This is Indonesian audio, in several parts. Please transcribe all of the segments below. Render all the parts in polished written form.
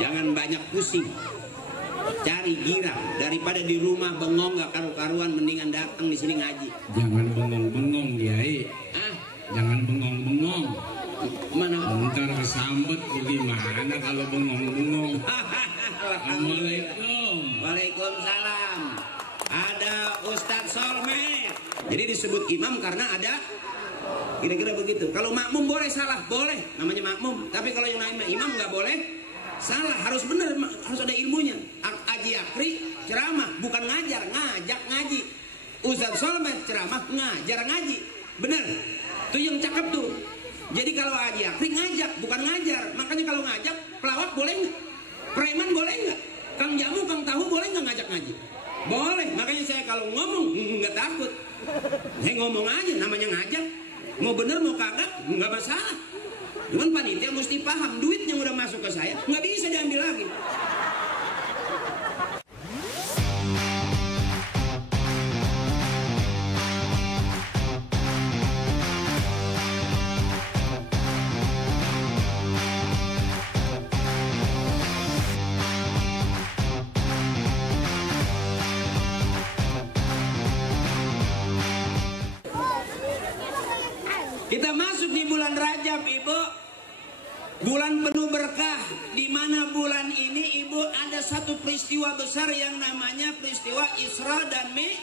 Jangan banyak pusing, cari girang daripada di rumah bengong gak karu-karuan, mendingan datang di sini ngaji. Jangan bengong-bengong Kiai. Jangan bengong-bengong. Mana? Ntar kesambet bagaimana kalau bengong-bengong. Assalamualaikum. Waalaikumsalam. Ada Ustadz Solmed. Jadi disebut imam karena ada kira-kira begitu. Kalau makmum boleh salah, boleh, namanya makmum. Tapi kalau yang namanya imam nggak boleh salah, harus benar, harus ada ilmunya. Aji Akri ceramah bukan ngajar, ngajak ngaji. Ustadz Solmed ceramah ngajar ngaji, bener. Itu yang cakep tuh. Jadi kalau Aji Akri ngajak bukan ngajar. Makanya kalau ngajak pelawak boleh nggak? Preman boleh nggak? Kang jamu, kang tahu boleh nggak ngajak ngaji? Boleh. Makanya saya kalau ngomong nggak takut. Saya ngomong aja, namanya ngajak. Mau bener mau kagak nggak masalah. Cuman panitia mesti paham, duit yang udah masuk ke saya nggak bisa diambil lagi. Kita masuk di bulan Rajab, Ibu. Bulan penuh berkah. Di mana bulan ini, Ibu, ada satu peristiwa besar yang namanya peristiwa Isra dan Mi'raj.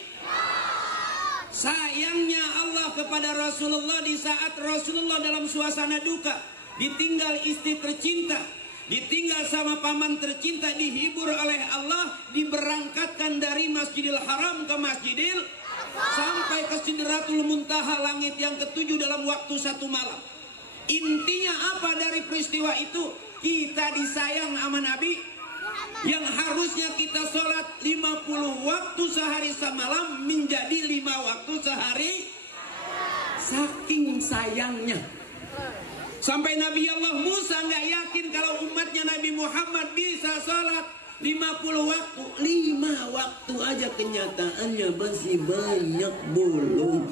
Sayangnya Allah kepada Rasulullah di saat Rasulullah dalam suasana duka, ditinggal istri tercinta, ditinggal sama paman tercinta, dihibur oleh Allah, diberangkatkan dari Masjidil Haram ke Masjidil sampai ke Sidratul Muntaha, langit yang ketujuh, dalam waktu 1 malam. Intinya apa dari peristiwa itu? Kita disayang sama Nabi, yang harusnya kita sholat 50 waktu sehari semalam menjadi 5 waktu sehari. Saking sayangnya, sampai Nabi Allah Musa nggak yakin kalau umatnya Nabi Muhammad bisa sholat 50 waktu. 5 waktu aja kenyataannya masih banyak bolong.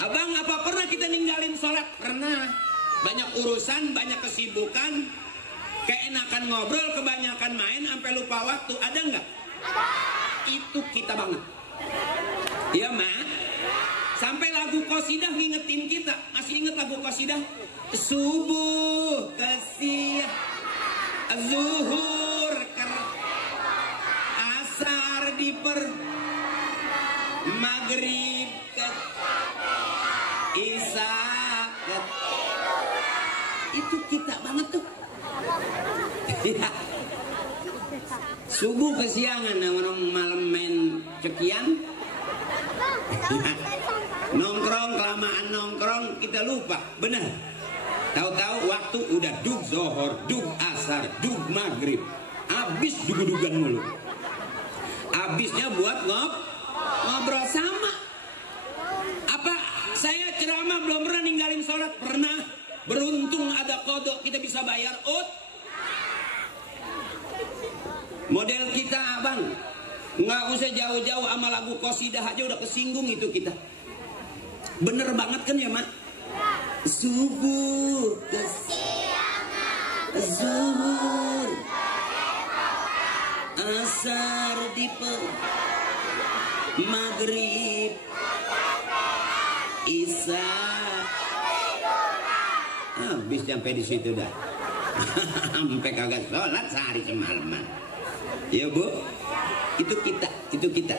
Abang, apa pernah kita ninggalin sholat? Pernah. Banyak urusan, banyak kesibukan, keenakan ngobrol, kebanyakan main sampai lupa waktu. Ada nggak? Itu kita banget. Iya, Ma? Sampai lagu qasidah ngingetin kita. Masih inget lagu qasidah? Subuh kasih, zuhur asar diper, maghrib isya, itu kita banget tuh. Subuh kesiangan, orang malam main cekian, nongkrong, kelamaan nongkrong, kita lupa, benar. Tahu-tahu waktu udah dug zohor, dug asar, dug maghrib, habis dug-dugan mulu. Habisnya buat ngobrol sama. Apa saya ceramah belum pernah ninggalin sholat? Pernah. Beruntung ada kodok, kita bisa bayar model kita, Abang. Nggak usah jauh-jauh, sama lagu qasidah aja udah kesinggung itu kita. Bener banget kan ya, Mak? Subuh kesiangan, zuhur asar diper, maghrib isya, habis sampai di situ dah. Sampai kagak sholat sehari semalaman. Ya, Bu, itu kita.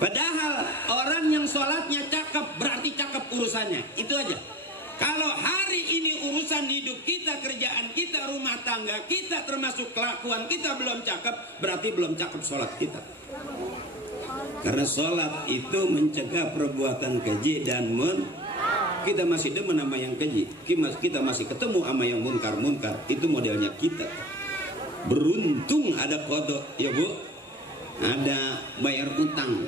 Padahal orang yang sholatnya cakep berarti cakep urusannya. Itu aja. Kalau hari ini urusan hidup kita, kerjaan kita, rumah tangga kita, termasuk kelakuan kita belum cakep, berarti belum cakep sholat kita. Karena sholat itu mencegah perbuatan keji dan kita masih demen sama yang keji, kita masih ketemu sama yang munkar. Itu modelnya kita. Beruntung ada kodok, ya Bu, ada bayar utang.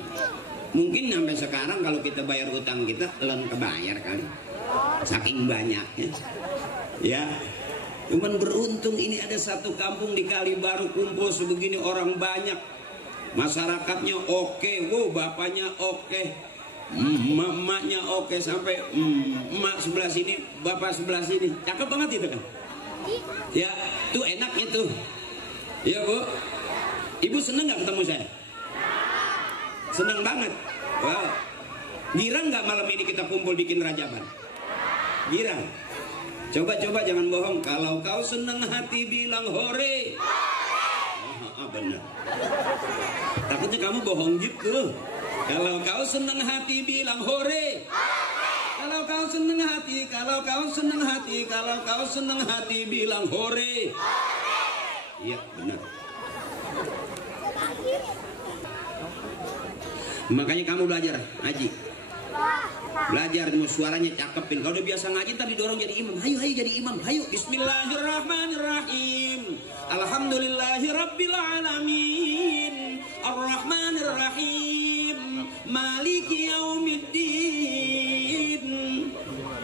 Mungkin sampai sekarang kalau kita bayar utang kita belum kebayar kali, saking banyaknya. Ya, cuman beruntung ini ada satu kampung di Kalibaru kumpul sebegini orang banyak, masyarakatnya oke, wow, bapaknya oke, emaknya oke, sampai emak sebelah sini, bapak sebelah sini, cakep banget itu kan. Ya, tuh enaknya tuh. Iya Bu. Ibu seneng nggak ketemu saya? Seneng banget. Wow. Girang nggak malam ini kita kumpul bikin rajaban? Girang. Coba-coba jangan bohong. Kalau kau seneng hati bilang hore. Benar. Takutnya kamu bohong gitu. Kalau kau seneng hati bilang hore. Kalau kau seneng hati, kalau kau seneng hati, kalau kau seneng hati bilang hore. Iya benar. Makanya kamu belajar ngaji. Belajar suaranya cakepin. Kalau udah biasa ngaji tadi dorong jadi imam. Hayu jadi imam. Hayu. Bismillahirrahmanirrahim. Alhamdulillahirabbil alamin. Arrahmanirrahim. Maliki yaumiddin.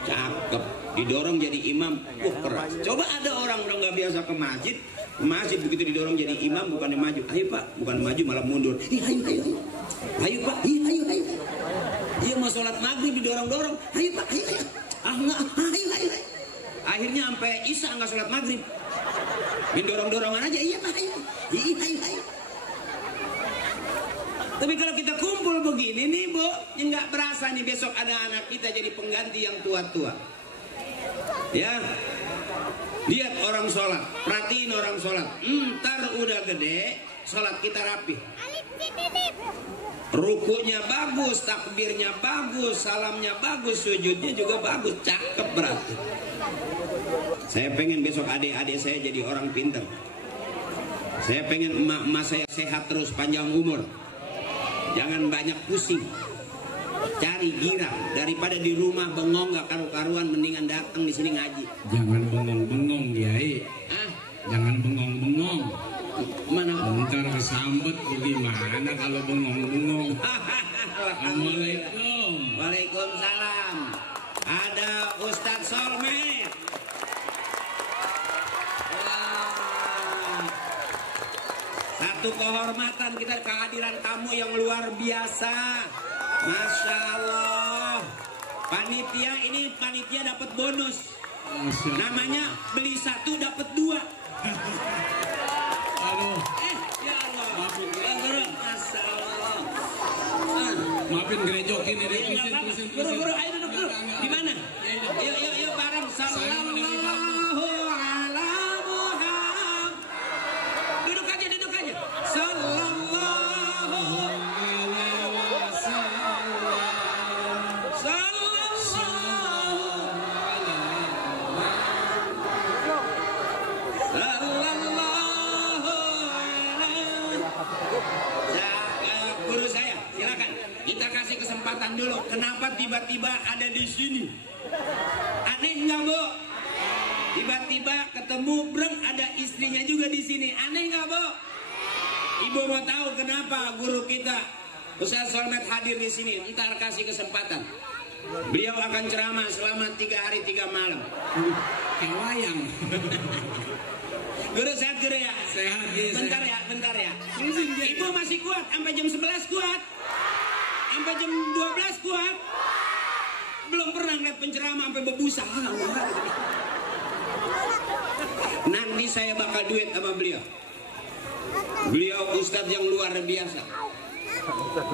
Cakep. Didorong jadi imam. Keras. Coba ada orang udah nggak biasa ke masjid. Masjid begitu didorong jadi imam bukannya maju. Ayo Pak, bukan maju malah mundur. Hayu. Ayo Pak, ayo. Dia mau sholat maghrib didorong-dorong. Ayo Pak, ayo. Ayo. Akhirnya sampai isya nggak sholat maghrib. Didorong-dorongan aja. Iya Pak, ayo. Tapi kalau kita kumpul begini nih Bu, nggak berasa nih besok ada anak kita jadi pengganti yang tua-tua. Ya, lihat orang sholat, perhatiin orang sholat. Ntar udah gede, sholat kita rapi. Rukunya bagus, takbirnya bagus, salamnya bagus, sujudnya juga bagus, cakep berarti. Saya pengen besok adik-adik saya jadi orang pintar. Saya pengen emak-emak saya sehat terus, panjang umur. Jangan banyak pusing. Cari girang daripada di rumah bengong gak karu-karuan, mendingan datang di sini ngaji. Jangan bengong-bengong Kiai. Jangan bengong-bengong. Mana? Bentar kesambet bagaimana kalau bengong-bengong. Assalamualaikum. Waalaikumsalam. Ada Ustadz Solmed. Satu kehormatan kita, kehadiran tamu yang luar biasa. Masya Allah. Panitia ini dapat bonus. Namanya beli satu dapat dua. Aduh. Ya Allah. Maafin, Masya Allah. Maafin gerejokin ini. Guru, ayo duduk dulu. Di mana? Yuk bareng. Sallallahu ala Muhammad. Duduk aja. Sallallahu alaihi wasallam. Guru saya, silakan. Kita kasih kesempatan dulu. Kenapa tiba-tiba ada di sini? Aneh nggak Bu? Tiba-tiba ketemu breng ada istrinya juga di sini. Aneh nggak Bu? Ibu mau tahu kenapa guru kita Ustaz Solmed hadir di sini? Ntar kasih kesempatan. Beliau akan ceramah selama 3 hari 3 malam. Kayak wayang. Guru sehat guru ya? Sehat. Bentar ya. Ibu masih kuat sampai jam 11 kuat. Sampai jam 12 kuat. Belum pernah ngeliat penceramah sampai berbusa. Nanti saya bakal duet sama beliau. Beliau ustadz yang luar biasa.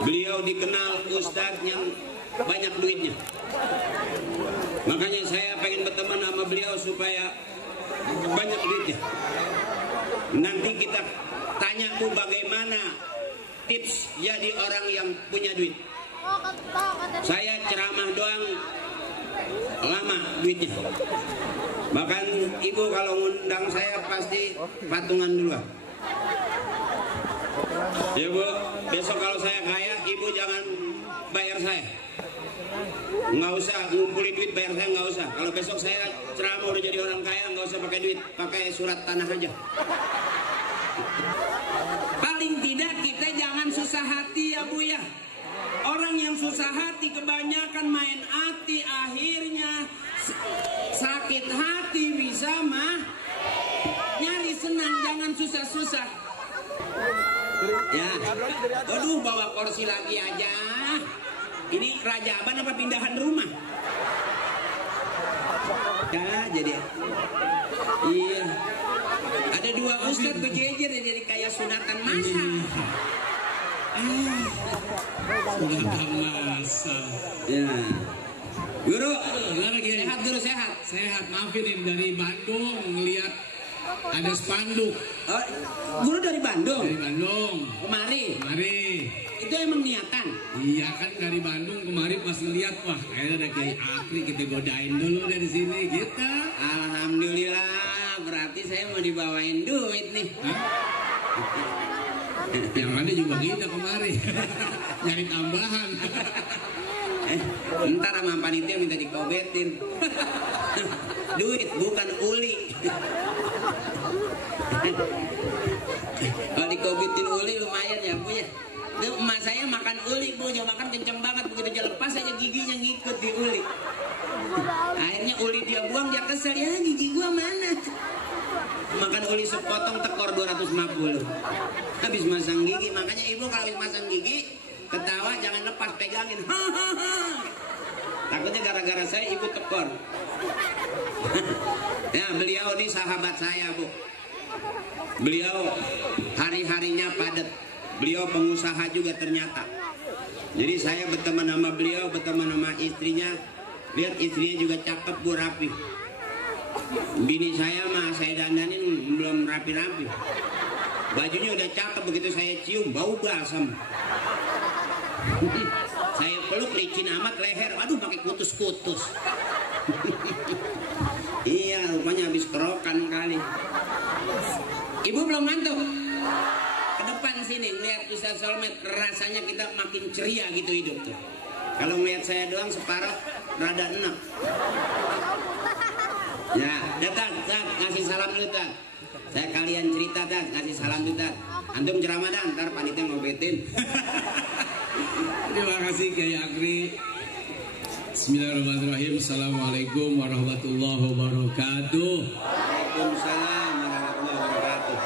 Beliau dikenal ustadz yang banyak duitnya. Makanya saya pengen berteman sama beliau supaya banyak duitnya. Nanti kita tanya Bu bagaimana tips jadi orang yang punya duit. Saya ceramah doang lama duitnya. Bahkan ibu kalau ngundang saya pasti patungan duluan. Ya Bu, besok kalau saya kaya ibu jangan bayar saya. Nggak usah ngumpulin duit bayar saya, nggak usah. Kalau besok saya ceramah udah jadi orang kaya nggak usah pakai duit, pakai surat tanah aja. Paling tidak kita jangan susah hati ya Bu ya. Orang yang susah hati kebanyakan main hati, akhirnya sakit hati bisa mah. Nyari senang, jangan susah-susah. Ya, aduh bawa kursi lagi aja. Ini rajaban apa pindahan rumah? Ya jadi. Iya. Ada 2 ustadz berjejer jadi kayak sunatan masal. Sunatan masal. Ya. Guru, sehat guru sehat. Sehat. Maafin ini dari Bandung ngelihat ada spanduk. oh, guru dari Bandung. Dari Bandung. Kemari. Kemari. Itu emang niatan. Iya kan dari Bandung kemarin pas ngeliat wah kayaknya ada Kiai Akri kita godain dulu dari sini gitu. Alhamdulillah, berarti saya mau dibawain duit nih. Hah? Yang ada juga kita kemarin nyari tambahan. Ntar sama panitia minta dikobetin. Duit bukan uli. Kalau dikobetin uli lumayan ya Bu ya. Emak saya makan uli Bu, dia makan kenceng banget, begitu dia lepas aja giginya ngikut di uli. Akhirnya uli dia buang, dia kesel, ya gigi gua mana? Makan uli sepotong tekor 250. Habis masang gigi, makanya ibu kalau habis masang gigi ketawa jangan lepas, pegangin. Takutnya gara-gara saya ibu tekor. Ya beliau ini sahabat saya Bu. Beliau hari-harinya padat. Beliau pengusaha juga ternyata. Jadi saya berteman sama beliau, berteman sama istrinya. Lihat istrinya juga cakep Bu, rapi. Bini saya mah saya dandanin belum rapi-rapi. Bajunya udah cakep, begitu saya cium bau balsam. Saya peluk licin amat leher, aduh pakai kutus-kutus. Iya, rupanya habis kerokan kali. Ibu belum ngantuk? Ke depan sini lihat Ustaz Solmed, rasanya kita makin ceria gitu hidup tuh. Kalau ngeliat saya doang separuh rada enak. Ya, datang, Tat, ngasih salam dulu, Tat. Saya kalian cerita, Tat, ngasih salam dulu, Tat. Antum ceramah dah, ntar panitia ngobetin. Terima kasih Kiai Akri. Bismillahirrahmanirrahim. Assalamualaikum warahmatullahi wabarakatuh. Waalaikumsalam warahmatullahi wabarakatuh.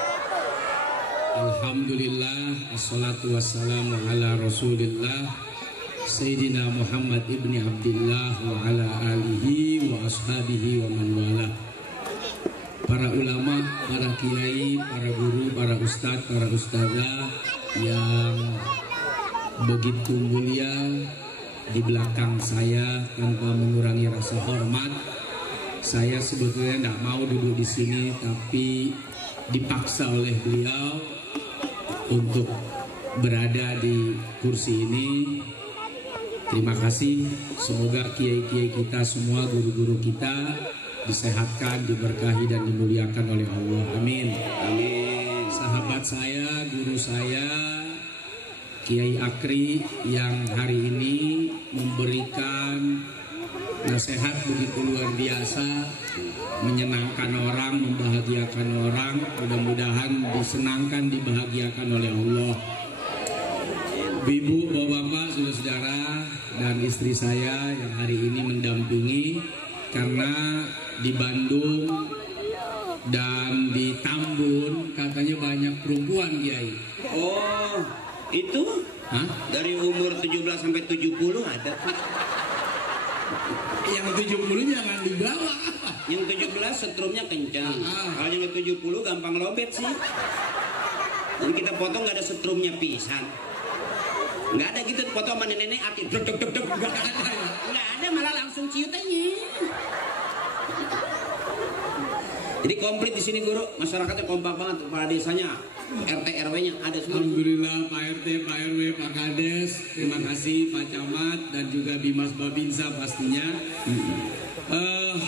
Alhamdulillah, assalatu wassalamu ala rasulillah Sayyidina Muhammad ibni Abdillah wa ala alihi wa ashabihi wa man wala. Para ulama, para kiai, para guru, para ustadz, para ustazah yang begitu mulia di belakang saya, tanpa mengurangi rasa hormat, saya sebetulnya tidak mau duduk di sini, tapi dipaksa oleh beliau untuk berada di kursi ini. Terima kasih. Semoga kiai-kiai kita semua, guru-guru kita disehatkan, diberkahi dan dimuliakan oleh Allah. Amin. Amin. Sahabat saya, guru saya Kiai Akri yang hari ini memberikan nasihat begitu luar biasa, menyenangkan orang, membahagiakan orang. Mudah-mudahan disenangkan, dibahagiakan oleh Allah. Ibu, bapak-bapak, saudara-saudara, dan istri saya yang hari ini mendampingi, karena di Bandung dan di Tambun katanya banyak perempuan, Kiai. Oh, itu? Hah? Dari umur 17 sampai 70 ada. Yang 70 jangan dibawa. Yang 17 setrumnya kencang. Kalau yang 70 gampang lobet sih. Dan kita potong gak ada setrumnya pisan. Nggak ada gitu foto sama nenek aktif nggak ada, malah langsung ciut aja. Jadi komplit di sini guru, masyarakatnya kompak banget, kepala desanya, RT RW-nya ada semua. Alhamdulillah Pak RT, Pak RW, Pak Kades, terima kasih Pak Camat dan juga Bimas Babinsa pastinya.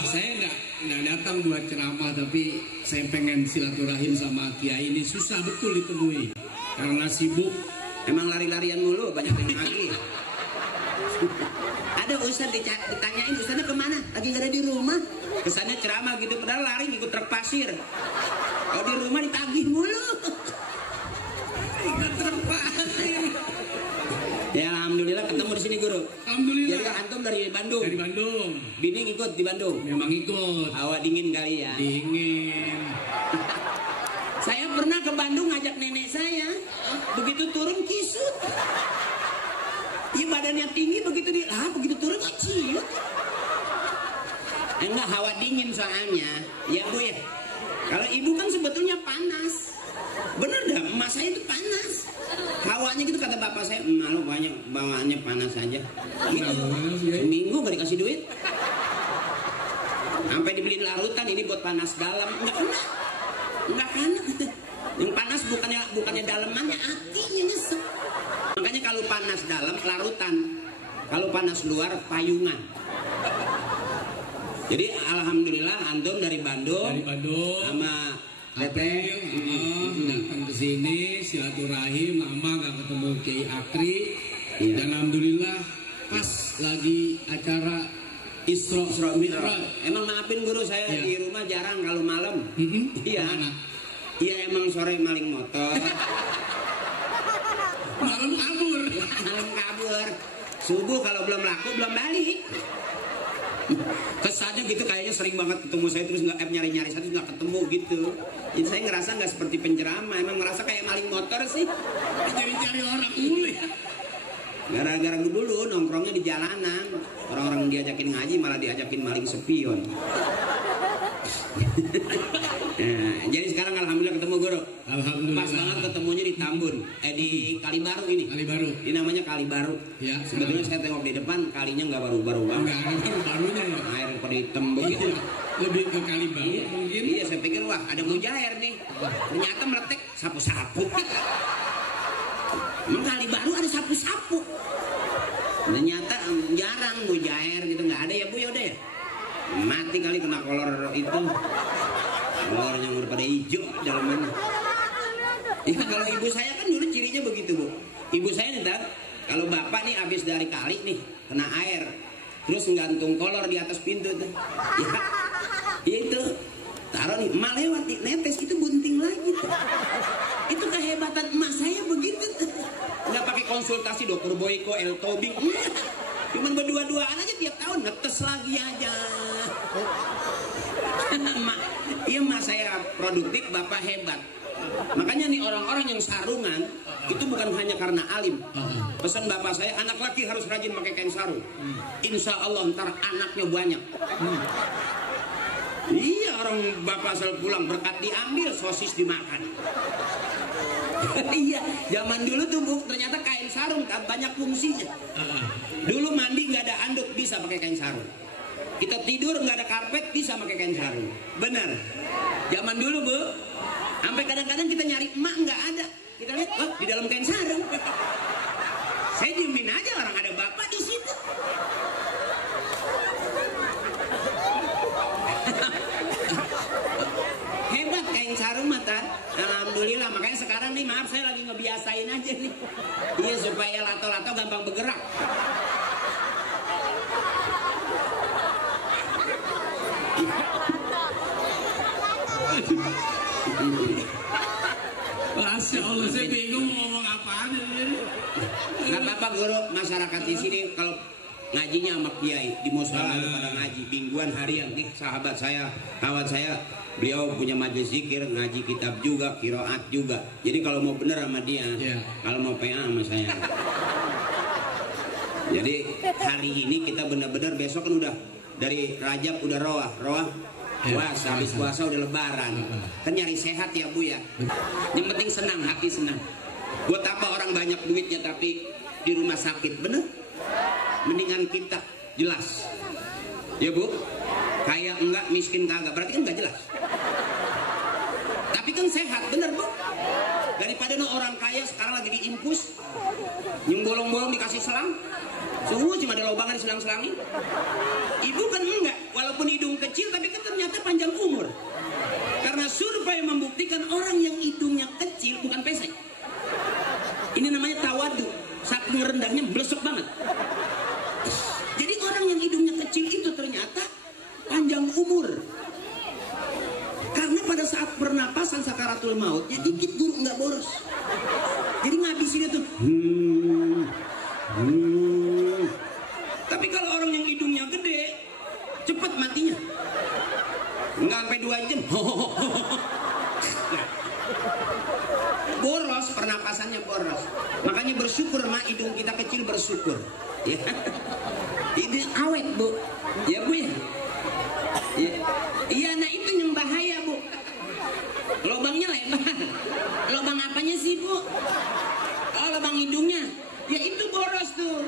Saya nggak datang buat ceramah, tapi saya pengen silaturahim sama Kiai ini, susah betul ditemui karena sibuk. Emang lari-larian mulu, banyak yang lagi. Ada ustaz ditanyain, ustaznya kemana? Lagi gak ada di rumah. Kesannya ceramah gitu, padahal lari ngikut truk pasir. Kalau di rumah ditagih mulu. Ikut truk pasir. Ya alhamdulillah ketemu di sini guru. Alhamdulillah. Jadi antum dari Bandung. Dari Bandung. Bini ikut di Bandung. Memang ikut. Awak dingin kali ya. Dingin. Saya pernah ke Bandung ngajak nenek saya, begitu turun kisut. Ya badannya tinggi, begitu turun ciut. Enggak, hawa dingin soalnya. Ya Bu ya. Kalau ibu kan sebetulnya panas. Bener dah, emak saya itu panas. Hawanya gitu kata bapak saya, malu banyak bawaannya panas aja. Gitu. Seminggu gak dikasih duit. Sampai dibeliin larutan ini buat panas dalam. Enggak kena. Yang panas bukannya dalemannya, hatinya nyesek. Makanya kalau panas dalam larutan, kalau panas luar payungan. Jadi alhamdulillah antum dari Bandung sama Teteh datang ke sini silaturahim, lama gak ketemu Kiai Akri. Ya. Dan alhamdulillah pas lagi acara Isra Mi'raj. Emang maafin guru saya ya. Di rumah jarang kalau malam. Iya. Iya emang sore maling motor. Malam kabur. Malam kabur. Subuh kalau belum laku belum balik. Kesannya gitu kayaknya sering banget ketemu saya terus nggak nyari-nyari saya terus nggak ketemu gitu. Jadi saya ngerasa nggak seperti penceramah, emang ngerasa kayak maling motor sih. Cari-cari orang mulu ya. Gara-gara dulu nongkrongnya di jalanan, orang-orang diajakin ngaji malah diajakin maling spion. Nah, jadi sekarang alhamdulillah ketemu guru. Alhamdulillah. Pas banget ketemunya di Tambun, di Kalibaru ini. Kalibaru. Ini namanya Kalibaru. Ya. Sebetulnya saya tengok di depan kalinya nggak baru-baru banget. Nggak ada baru-barunya ya. Air pada hitam begitu. Lebih ke Kalibaru iya, mungkin. Iya, saya pikir wah ada mujair nih. Ternyata meletek sapu-sapu. Emang Kalibaru ada sapu-sapu. Ternyata jarang mujair gitu, nggak ada ya Bu, ya udah ya. Mati kali kena kolor itu. Kolornya udah pada hijau dalam mana. Ya kalau ibu saya kan dulu cirinya begitu Bu. Ibu saya nih kalau bapak nih habis dari kali nih kena air, terus gantung kolor di atas pintu tuh. Ya itu taruh nih, emak lewat nih, netes itu bunting lagi tuh. Itu kehebatan emak saya begitu tuh. Nggak pakai konsultasi dokter Boyko, El Tobing, cuman berdua-duaan aja tiap tahun netes lagi aja. Iya emak saya produktif, bapak hebat. Makanya nih orang-orang yang sarungan itu bukan hanya karena alim. Pesan bapak saya, anak laki harus rajin pakai kain sarung. Insya Allah ntar anaknya banyak. Iya, orang bapak saya pulang berkat diambil, sosis dimakan. Iya, zaman dulu tuh Bu, ternyata kain sarung banyak fungsinya. Dulu mandi nggak ada anduk bisa pakai kain sarung. Kita tidur nggak ada karpet bisa pakai kain sarung. Benar. Zaman dulu Bu, sampai kadang-kadang kita nyari emak nggak ada. Kita lihat, oh di dalam kain sarung. Saya diemin aja, orang ada bapak di situ. Hebat kain sarung mata. Alhamdulillah, makanya sekarang nih maaf saya lagi ngebiasain aja nih. Iya supaya lato-lato gampang bergerak. Masya Allah, saya bingung mau ngomong apaan ini. Nggak apa-apa guru, masyarakat di sini kalau ngajinya sama kiai di musola pada ngaji mingguan harian nih, sahabat saya, kawan saya, beliau punya majelis zikir, ngaji kitab juga, qiraat juga. Jadi kalau mau bener sama dia, kalau mau PA sama saya. Jadi hari ini kita benar-benar, besok kan udah dari Rajab udah roah puasa, habis puasa udah lebaran. Kan nyari sehat ya Bu ya. Yang penting senang, hati senang. Buat apa orang banyak duitnya tapi di rumah sakit, bener? Mendingan kita jelas. Ya Bu, kaya enggak, miskin kagak, berarti kan enggak jelas. Tapi kan sehat, bener Bu. Daripada orang kaya sekarang lagi diimpus, yang bolong-bolong dikasih selang, semua cuma ada lobangan diselang-selangin. Ibu kan enggak, walaupun hidung kecil tapi kan ternyata panjang umur. Karena survei membuktikan orang yang hidungnya kecil bukan pesek. Ini namanya tawadu, saking rendahnya blesek banget. Jadi orang yang hidungnya kecil itu ternyata panjang umur. Karena pada saat pernapasan sakaratul maut, ya dikit guru nggak boros. Jadi ngabisinnya tuh. Tapi kalau orang yang hidungnya gede, cepat matinya. Nggak sampai 2 jam. Boros, pernapasannya boros. Makanya bersyukur mak, hidung kita kecil bersyukur. Ya. Ini awet Bu. Ya Bu ya. Lubangnya lebar. Lubang apanya sih, Bu? Oh, lubang hidungnya. Ya itu boros tuh.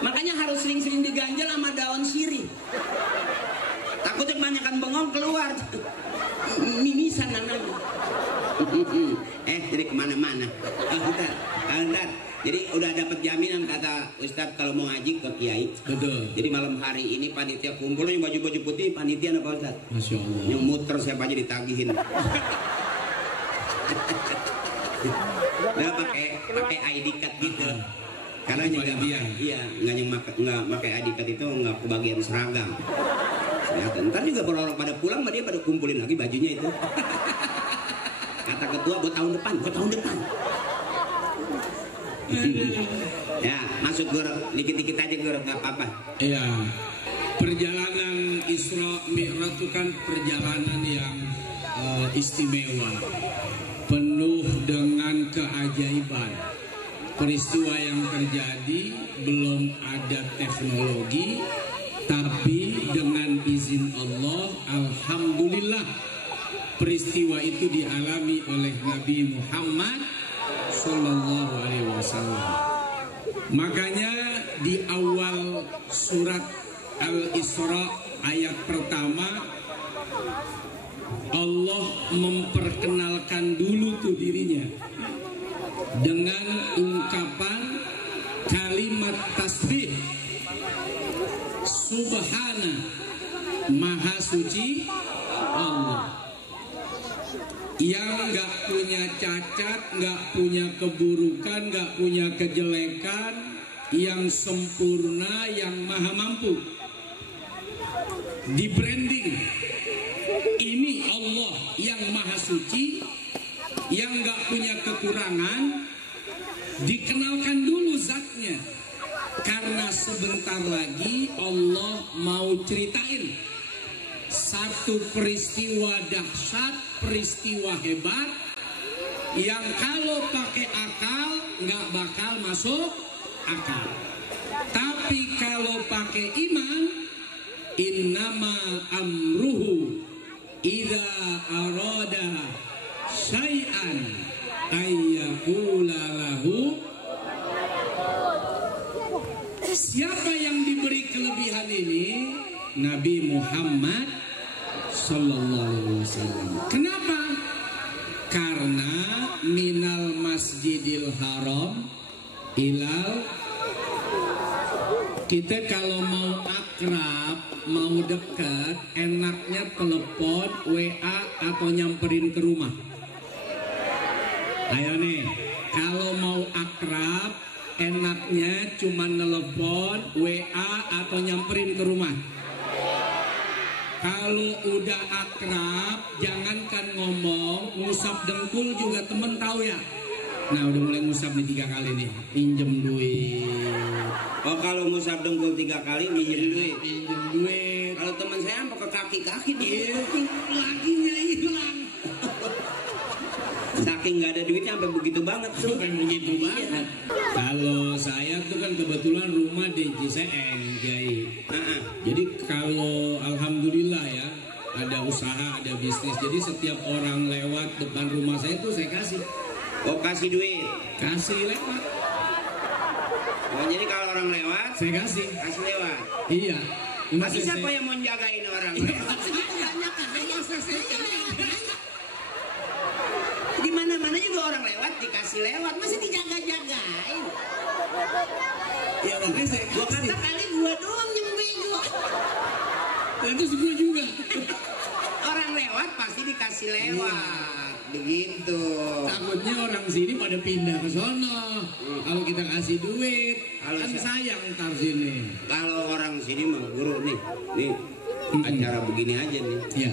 Makanya harus sering-sering diganjel sama daun sirih. Takutnya kebanyakan bengong keluar. Mimisan namanya. Jadi kemana-mana. Bentar. Jadi udah dapat jaminan kata Ustadz kalau mau ngaji ke Kiai. Betul. Jadi malam hari ini panitia kumpul yang baju-baju putih panitia apa Ustadz? Masya Allah. Yang muter siapa aja ditagihin. Nah pakai ID card gitu. Karena juga nggak pakai ID card itu nggak kebagian seragam. Ya, ntar juga orang pada pulang dia pada kumpulin lagi bajunya itu. Kata ketua buat tahun depan. Ya, masuk Guru, dikit-dikit aja Guru, nggak apa-apa. Iya, perjalanan Isra Mi'raj itu kan perjalanan yang istimewa, penuh dengan keajaiban. Peristiwa yang terjadi belum ada teknologi, tapi dengan izin Allah, alhamdulillah peristiwa itu dialami oleh Nabi Muhammad Sallallahu Alaihi Wasallam. Makanya di awal surat Al-Isra ayat pertama Allah memperkenalkan dulu tuh dirinya dengan ungkapan kalimat tasbih, Subhana, Maha Suci Allah, yang gak punya cacat, gak punya keburukan, gak punya kejelekan, yang sempurna, yang maha mampu. Di branding, ini Allah yang maha suci, yang gak punya kekurangan, dikenalkan dulu zatnya. Karena sebentar lagi Allah mau ceritain satu peristiwa dahsyat, peristiwa hebat yang kalau pakai akal nggak bakal masuk akal. Tapi kalau pakai iman, innama amruhu idza arada syai'an ayyaqula lahu. Siapa yang diberi kelebihan ini? Nabi Muhammad Sallallahu Alaihi Wasallam. Kenapa? Karena minal masjidil haram ilal, kita kalau mau akrab, mau dekat, enaknya telepon, WA atau nyamperin ke rumah. Ayo nih, kalau mau akrab, enaknya cuma telepon, WA atau nyamperin ke rumah. Kalau udah akrab, jangankan ngomong, ngusap dengkul juga temen tahu ya. Nah udah mulai ngusap nih 3 kali nih, pinjem duit. Oh kalau ngusap dengkul 3 kali pinjem duit. Pinjem duit. Kalau teman saya sampai ke kaki-kaki dia lakinya hilang. Saking nggak ada duitnya sampai begitu banget tuh. Sampai begitu banget. Kalau saya tuh kan kebetulan rumah di Ciseeng, Kiai. Jadi kalau alhamdulillah ya ada usaha, ada bisnis. Jadi setiap orang lewat depan rumah saya tuh saya kasih. Oh kasih duit? Kasih lewat. Oh jadi kalau orang lewat? Saya kasih. Kasih lewat? Iya. Tapi siapa yang mau jagain orang lewat? Di mana-mana juga orang lewat dikasih lewat, masih dijaga-jagain. Ya makanya saya gua kata kali gua doang yang bego. Itu semua juga. Orang lewat pasti dikasih lewat, begitu. Takutnya orang sini pada pindah ke sono. Kalau kita kasih duit, kan sayang ntar sini. Kalau orang sini mah Guru nih acara begini aja nih. Iya.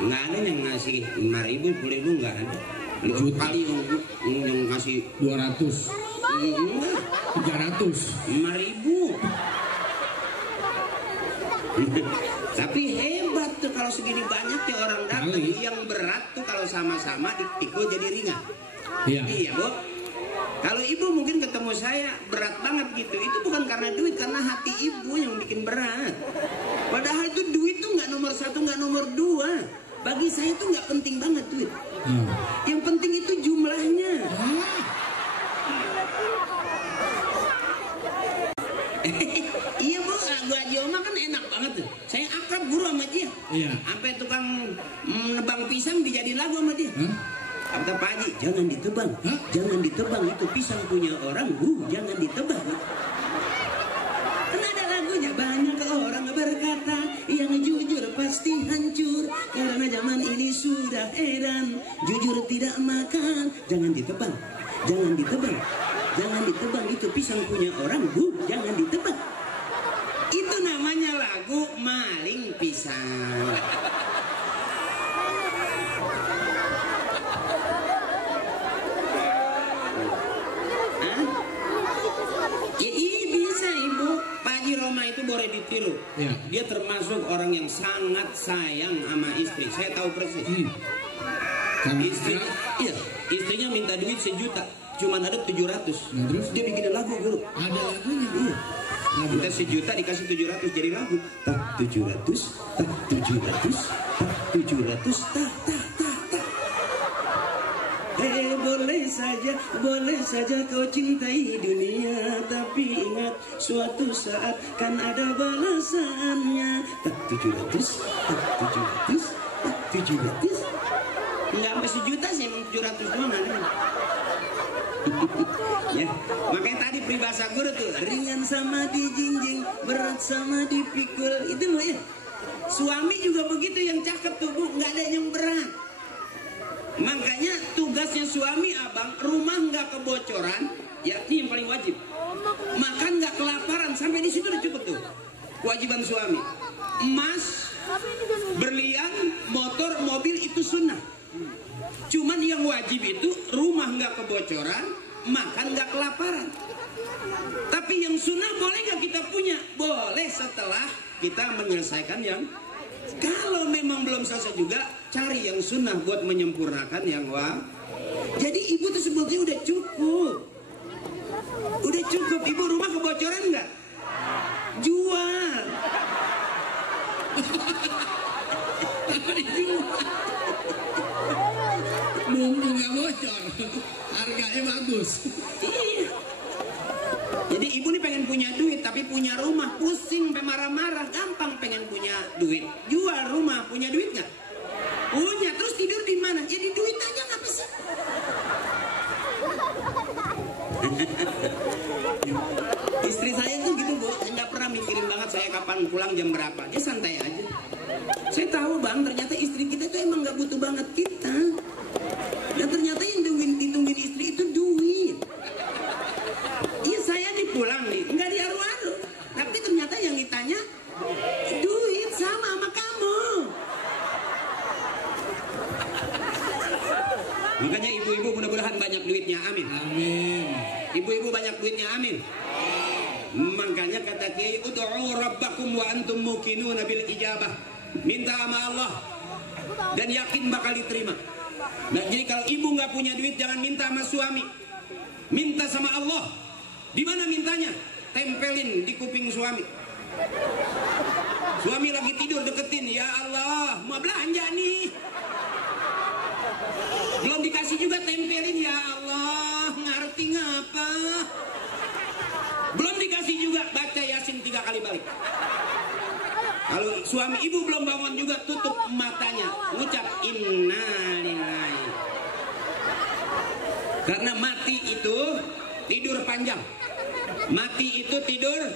Nggak ada yang ngasih 5.000, 10.000 nggak ada. Kali yang ngasih 200, 300, 5.000. Tapi hebat tuh kalau segini banyak ya orang datang. Yang berat tuh kalau sama-sama dipikul jadi ringan. Iya. Iya Bu. Kalau ibu mungkin ketemu saya berat banget gitu, itu bukan karena duit, karena hati ibu yang bikin berat. Padahal itu duit tuh nggak nomor 1, nggak nomor 2. Bagi saya tuh nggak penting banget duit. Yang penting itu jumlahnya. Iya Bu, lagu Haji Oma kan enak banget tuh. Saya akrab guru sama dia. Iya. Sampai tukang nebang pisang dijadiin lagu sama dia. Kata Pak Haji, jangan ditebang. Jangan ditebang, itu pisang punya orang. Jangan ditebang. Kan ada lagunya. Banyak orang berkata yang jujur pasti hancur, karena zaman ini sudah edan. Jujur tidak makan. Jangan ditebang. Jangan ditebang. Jangan ditebang, itu pisang punya orang. Jangan ditebang. Itu namanya lagu maling pisang. Bisa Ibu. Pak Haji Roma itu boleh ditiru. Ya. Dia termasuk orang yang sangat sayang sama istri. Saya tahu persis. Istrinya minta duit 1 juta, cuman ada 700. Nah, terus? Dia bikin lagu guru. Ada lagunya. Iya. Minta 1 juta dikasih 700 jadi lagu. Tak 700, tak 700, tak 700, tak. Boleh saja kau cintai dunia, tapi ingat suatu saat kan ada balasannya. Tak 700, tak 700, tak 700. Nggak sampai 1 juta sih, 700 doang ada. Ya, makanya tadi peribahasa guru tuh, ringan sama dijinjing, berat sama dipikul. Itu loh ya. Suami juga begitu yang cakep tuh Bu, nggak ada yang berat. Makanya tugasnya suami abang, rumah nggak kebocoran, ya ini yang paling wajib. Makan nggak kelaparan, sampai di situ udah cukup tuh. Kewajiban suami. Emas, berlian, motor, mobil itu sunnah. Cuman yang wajib itu rumah nggak kebocoran, makan nggak kelaparan. Tapi yang sunnah boleh nggak kita punya? Boleh setelah kita menyelesaikan yang. Kalau memang belum selesai juga, cari yang sunnah buat menyempurnakan yang wajib. Jadi ibu tuh sebetulnya udah cukup. Udah cukup. Ibu rumah kebocoran nggak? Jual. Mumpung nggak bocor, harganya bagus. Iya. Jadi ibu nih pengen punya duit, tapi punya rumah, pusing, sampai marah-marah. Gampang pengen punya duit, jual rumah, punya duit nggak? Punya, terus tidur di mana? Ya di duit aja, ngapa sih? Istri saya tuh gitu Bu, nggak pernah mikirin banget saya kapan pulang jam berapa. Dia santai aja. Saya tahu Bang, ternyata istri kita tuh emang nggak butuh banget kita. Dan ternyata yang ditungguin istri itu duit. Iya saya dipulang nih, nggak diaru-aru. Tapi ternyata yang ditanya duit sama kamu. Makanya ibu-ibu mudah-mudahan banyak duitnya, amin. Amin. Ibu-ibu banyak duitnya, amin. Makanya kata Kiai, ud'u rabbakum wa antum muqinuna bil ijabah. Minta sama Allah dan yakin bakal diterima. Nah, jadi kalau ibu nggak punya duit jangan minta sama suami. Minta sama Allah. Di mana mintanya? Tempelin di kuping suami. Suami lagi tidur deketin, ya Allah, mau belanja nih. Belum dikasih juga tempelin, ya Allah, ngerti ngapa? Belum dikasih juga, baca Yasin 3 kali balik. Kalau suami ibu belum bangun juga, tutup matanya, ngucap innalillahi. Karena mati itu tidur panjang. Mati itu tidur.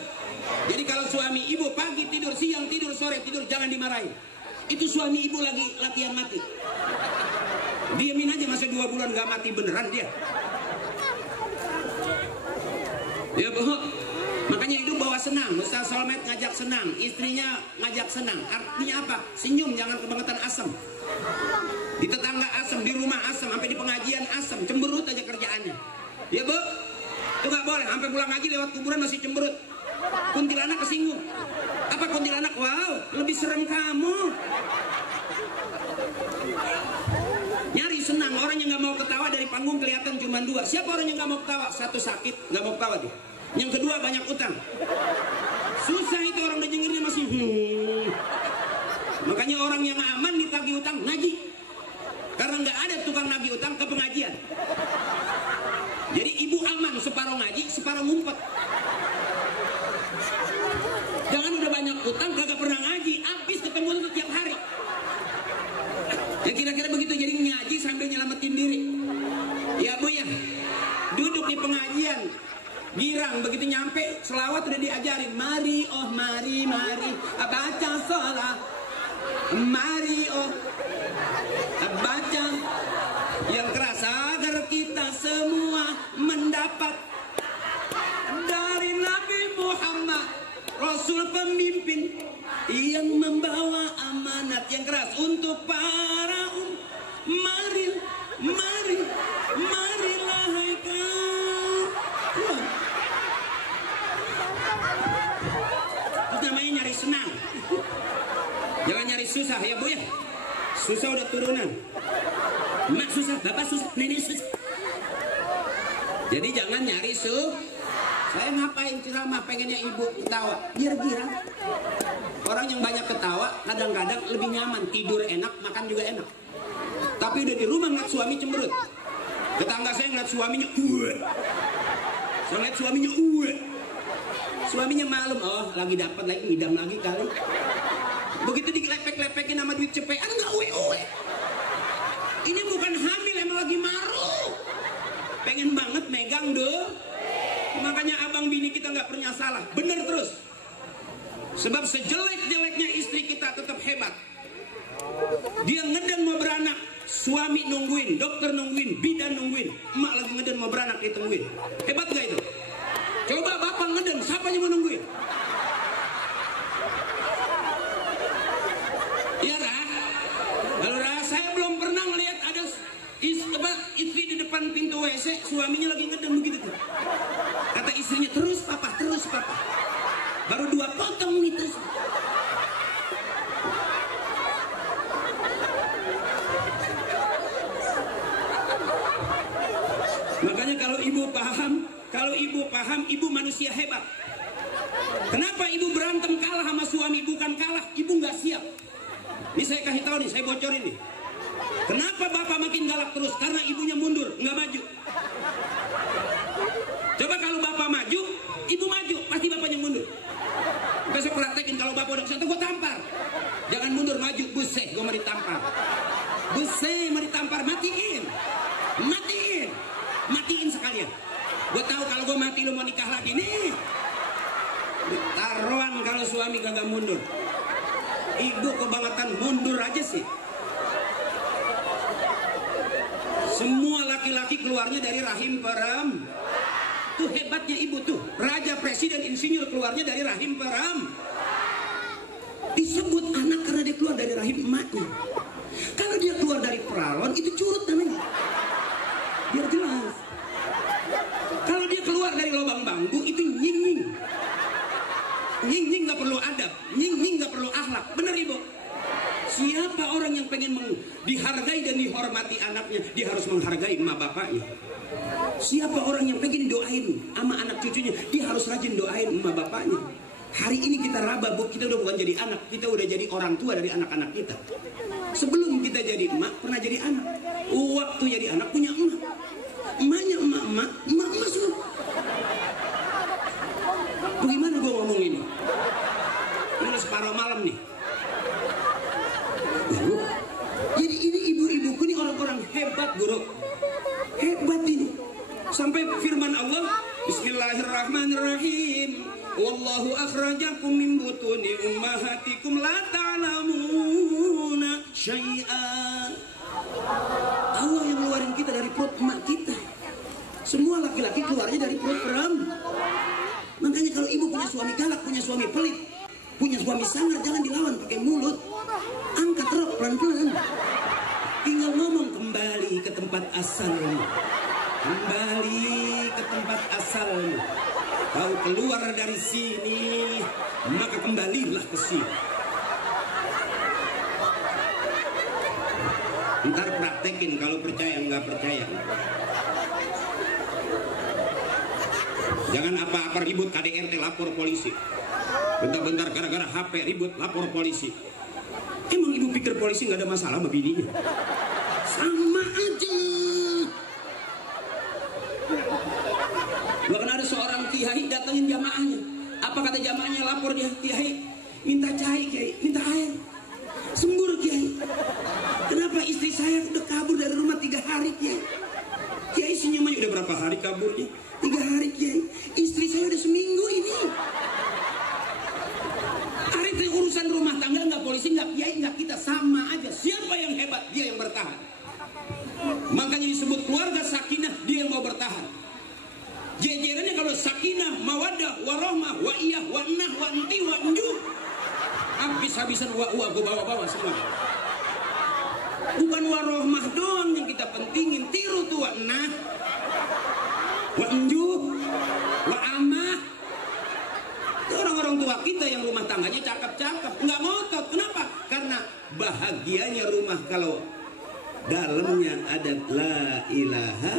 Jadi kalau suami ibu pagi tidur, siang tidur, sore tidur, jangan dimarahin. Itu suami ibu lagi latihan mati. Diamin aja, masa 2 bulan gak mati beneran dia. Ya Bu, makanya hidup bawa senang. Ustaz Solmed ngajak senang, istrinya ngajak senang. Artinya apa? Senyum, jangan kebangetan asam. Di tetangga asam, di rumah asam, sampai di pengajian asam, cemberut aja kerjaannya. Ya Bu, itu nggak boleh. Sampai pulang ngaji lewat kuburan masih cemberut. Kuntilanak kesinggung. Apa kuntilanak? Wow, lebih serem kamu. Nyari senang, orang yang nggak mau ketawa dari panggung kelihatan cuma 2. Siapa orang yang nggak mau ketawa? Satu sakit, nggak mau ketawa dia. Yang kedua banyak utang. Susah itu orang udah jenggirnya masih. Makanya orang yang aman ditagih utang ngaji. Karena nggak ada tukang nagih utang ke pengajian. Jadi ibu aman, separuh ngaji, separuh ngumpet. Jangan udah banyak utang kagak pernah ngaji, habis ketemu itu tiap hari. Ya kira-kira begitu, jadi ngaji sambil nyelamatin diri. Ya Bu ya, duduk di pengajian, girang begitu nyampe selawat udah diajarin. Mari oh mari baca sholat. Mari oh baca yang keras agar kita semua mendapat dari Nabi Muhammad Rasul pemimpin yang membawa amanat yang keras untuk para marilah hai kawan. Itu namanya nyari senang, jangan nyari susah ya Bu ya. Susah udah turunan. Mak susah, bapak susah, nenek susah. Jadi jangan nyari Saya ngapain ceramah, pengennya ibu ketawa, biar girang. Orang yang banyak ketawa kadang-kadang lebih nyaman, tidur enak, makan juga enak. Tapi udah di rumah ngeliat suami cemberut. Tetangga saya ngeliat suaminya saya ngeliat suaminya suaminya malum, oh lagi dapat lagi ngidam lagi kali. Begitu dilepek-lepekin sama duit cepean nggak uwe. Ini bukan hamil, emang lagi maru. Pengen banget megang doh. Makanya abang bini kita nggak pernah salah, bener terus. Sebab sejelek-jeleknya istri kita tetap hebat. Dia ngeden mau beranak, suami nungguin, dokter nungguin, bidan nungguin, emak lagi ngeden mau beranak ditungguin. Hebat gak itu? Coba bapak ngeden, siapa yang mau nungguin? Iya Rah? Kalau Rah, saya belum pernah ngelihat ada istri di depan pintu WC, suaminya lagi ngeden begitu tuh. Kata istrinya, terus papa. Baru 2 potong nih terus. Makanya kalau ibu paham, ibu manusia hebat. Kenapa ibu berantem kalah sama suami? Bukan kalah, ibu nggak siap. Ini saya kasih tahu nih, saya bocorin nih. Kenapa bapak makin galak terus? Karena ibunya mundur, nggak maju. Coba kalau bapak maju, ibu maju, pasti bapaknya mundur. Besok praktekin, kalau bapak udah kesana, gue tampar. Jangan mundur, maju, buset, gue mau ditampar. Buset, mau ditampar, matiin sekalian. Gue tahu kalau gue mati lu mau nikah lagi nih. Taruhan kalau suami kagak mundur. Ibu kebangetan mundur aja sih. Semua laki-laki keluarnya dari rahim perem. Tuh hebatnya ibu tuh. Raja, presiden, insinyur keluarnya dari rahim perem. Disebut anak karena dia keluar dari rahim emaknya. Kalau dia keluar dari peralon itu curut namanya. Biar jelas. Kalau dia keluar dari lubang bambu itu nying-nying. Nying-nying gak perlu adab, nying-nying gak perlu akhlak. Bener ibu? Siapa orang yang pengen dihargai dan dihormati anaknya, dia harus menghargai emak bapaknya. Siapa orang yang pengen doain sama anak cucunya, dia harus rajin doain emak bapaknya. Hari ini kita raba, Bu, kita udah bukan jadi anak, kita udah jadi orang tua dari anak-anak kita. Sebelum kita jadi emak, pernah jadi anak. Waktu jadi anak punya emak. Emaknya emak semua. Bagaimana gue ngomong ini? Ini udah separuh malam nih. Jadi ini ibu-ibuku ini orang-orang hebat, Guru. Hebat ini. Sampai firman Allah, Bismillahirrahmanirrahim. Wallahu akhrajakum min butuni ummahatikum la ta'lamuna syai'an. Allah yang ngeluarin kita dari perut emak kita. Semua laki-laki keluarnya dari perut perem. Makanya kalau ibu punya suami galak, punya suami pelit, punya suami sangar, jangan dilawan pakai mulut. Angkat rok pelan-pelan. Tinggal ngomong, kembali ke tempat asalmu. Kembali ke tempat asalmu. Kau keluar dari sini, maka kembalilah ke sini. Ntar praktekin kalau percaya nggak percaya. Jangan apa-apa ribut KDRT lapor polisi. Bentar-bentar gara-gara HP ribut lapor polisi. pikir polisi nggak ada masalah sama bininya? Sama aja. Bahkan ada seorang kiai datangin jamaahnya. Apa kata jamaahnya? Lapor dia, kiai minta cai, kiai minta air. Sembur kiai. Kenapa istri saya udah kabur dari rumah 3 hari kiai? Kiai senyumannya, udah berapa hari kaburnya? 3 hari kiai. Istri saya udah seminggu ini. Hari itu urusan rumah tangga nggak polisi, nggak kiai, nggak kita, sama aja. Siapa yang hebat? Dia yang bertahan. Makanya disebut keluarga sakinah, dia yang mau bertahan. Jejerannya kalau sakinah, mawadah, warahmah, wa'iyah, wa'nah, wa'nti, wa'nju. Habis-habisan wa-wa, gue bawa-bawa semua. Bukan warahmah doang yang kita pentingin, tiru tuh wa'nah, wa'nju, wa'amah. Itu orang-orang tua kita yang rumah tangganya cakep-cakep, nggak ngotot. Kenapa? Karena bahagianya rumah kalau dalamnya ada la ilaha.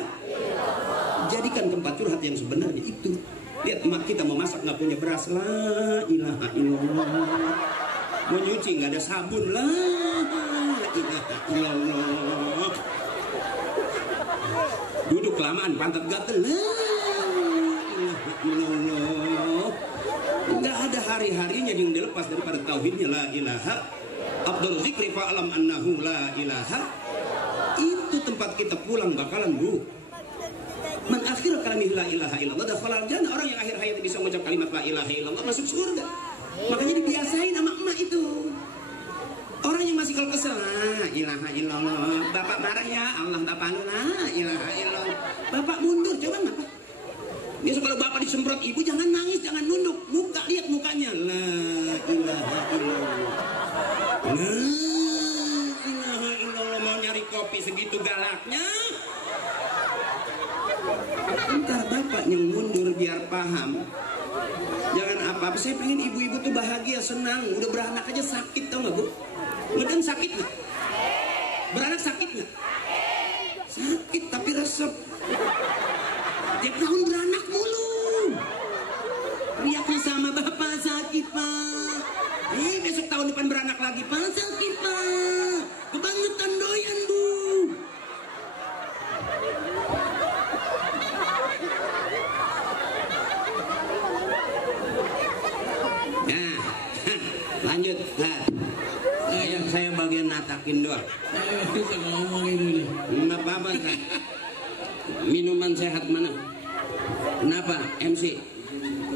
Jadikan tempat curhat yang sebenarnya itu. Lihat kita mau masak nggak punya beras, la ilaha illallah. Mau nyuci nggak ada sabun, la ilaha illallah. Duduk kelamaan pantat gatel, la ilaha illallah. Nggak ada hari-harinya yang dilepas daripada tauhidnya la ilaha. Abdul zikri fa'alam annahu la ilaha. Itu tempat kita pulang bakalan, Bu. Man akhir kalimah la ilaha illallah dakhala jannah. Orang yang akhir hayat bisa mengucap kalimat la ilaha illallah masuk surga. Makanya dibiasain sama emak itu. Orang yang masih kalau kesel, la ilaha illallah. Bapak marah ya, Allah bapak la ilaha illallah. Bapak mundur, coba ngapa? Biasa kalau bapak disemprot ibu, jangan nangis, jangan nunduk. Muka, lihat mukanya, la ilaha illallah. La ilaha illallah. Mau nyari kopi segitu galaknya. Entar bapak yang mundur biar paham. Jangan apa-apa. Saya pengen ibu-ibu tuh bahagia, senang. Udah beranak aja sakit, tau gak, Bu? Ngeden sakit gak? Beranak sakit gak? Sakit tapi resep. Tiap tahun beranak mulu. Riaknya sama bapak, sakit pak. Besok tahun depan beranak lagi, pak, sakit pak. Kebangetan doyan, Bu. Lanjut, saya bagian natakin doang. Saya bisa ngomongin dulu. Nggak apa-apa, Kak. Minuman sehat mana? Kenapa, MC?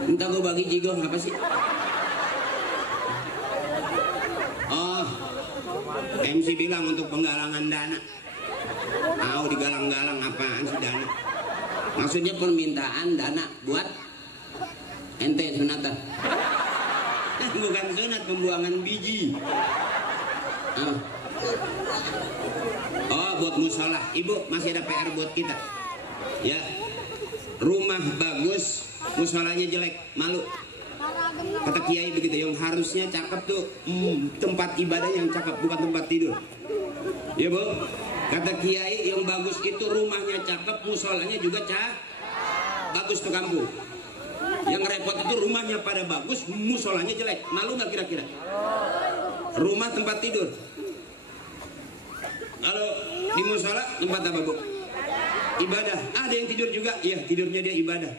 Entah gue bagi jigong apa sih? Oh, MC bilang untuk penggalangan dana. Mau digalang-galang apaan sih dana? Maksudnya permintaan dana buat ente sunatan. Bukan sunat, pembuangan biji. Oh, buat musola. Ibu, masih ada PR buat kita. Ya, rumah bagus, musolanya jelek, malu. Kata kiai begitu, yang harusnya cakep tuh tempat ibadah yang cakep, bukan tempat tidur. Ya, Bu. Kata kiai yang bagus itu rumahnya cakep, musolanya juga bagus tuh kampung. Yang repot itu rumahnya pada bagus, musolanya jelek. Malu nggak kira-kira? Rumah tempat tidur. Kalau di musola tempat apa, Bu? Ibadah. Ada yang tidur juga. Iya, tidurnya dia ibadah.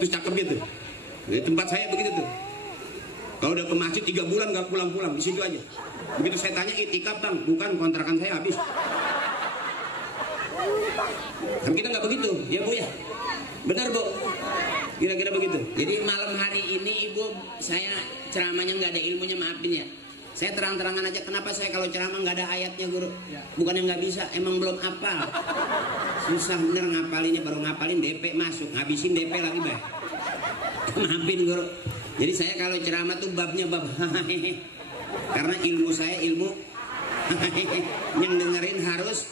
Terus cakepnya tuh. Di tempat saya begitu tuh. Kalau udah ke masjid 3 bulan nggak pulang-pulang, di situ aja. Begitu saya tanya, itikaf bang? Bukan, kontrakan saya habis. Kan kita nggak begitu, ya Bu ya? Benar, Bu? Kira-kira begitu. Jadi malam hari ini Ibu, saya ceramahnya nggak ada ilmunya, maafin ya. Saya terang-terangan aja, kenapa saya kalau ceramah nggak ada ayatnya, Guru? Bukan yang nggak bisa, emang belum hafal. Susah bener ngapalinnya, baru ngapalin DP masuk, ngabisin DP lagi, Bay. Maafin, Guru. Jadi saya kalau ceramah tuh babnya bab karena ilmu saya ilmu yang dengerin harus,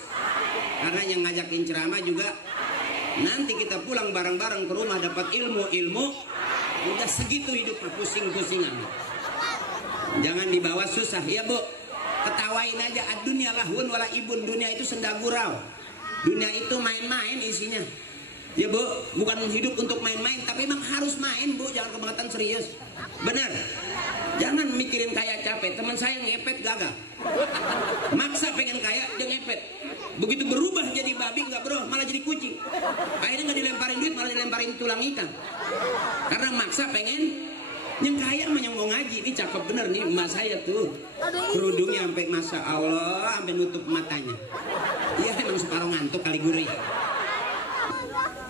karena yang ngajakin ceramah juga. Nanti kita pulang bareng-bareng ke rumah dapat ilmu, udah segitu hidupnya, pusing-pusingan. Jangan dibawa susah, ya Bu. Ketawain aja, ad-dunya lahun wala ibun. Dunia itu senda gurau. Dunia itu main-main isinya. Ya Bu, bukan hidup untuk main-main, tapi emang harus main Bu, jangan kebangetan serius. Bener. Jangan mikirin kaya capek. Teman saya ngepet gagal. Maksa pengen kaya, dia ngepet. Begitu berubah jadi babi nggak bro, malah jadi kucing. Akhirnya nggak dilemparin duit, malah dilemparin tulang ikan. Karena maksa pengen yang kaya mah yang mau ngaji. Ini cakep bener nih emak saya tuh. Kerudungnya sampai Masya Allah, sampai nutup matanya. Iya emang separuh ngantuk kali gurih.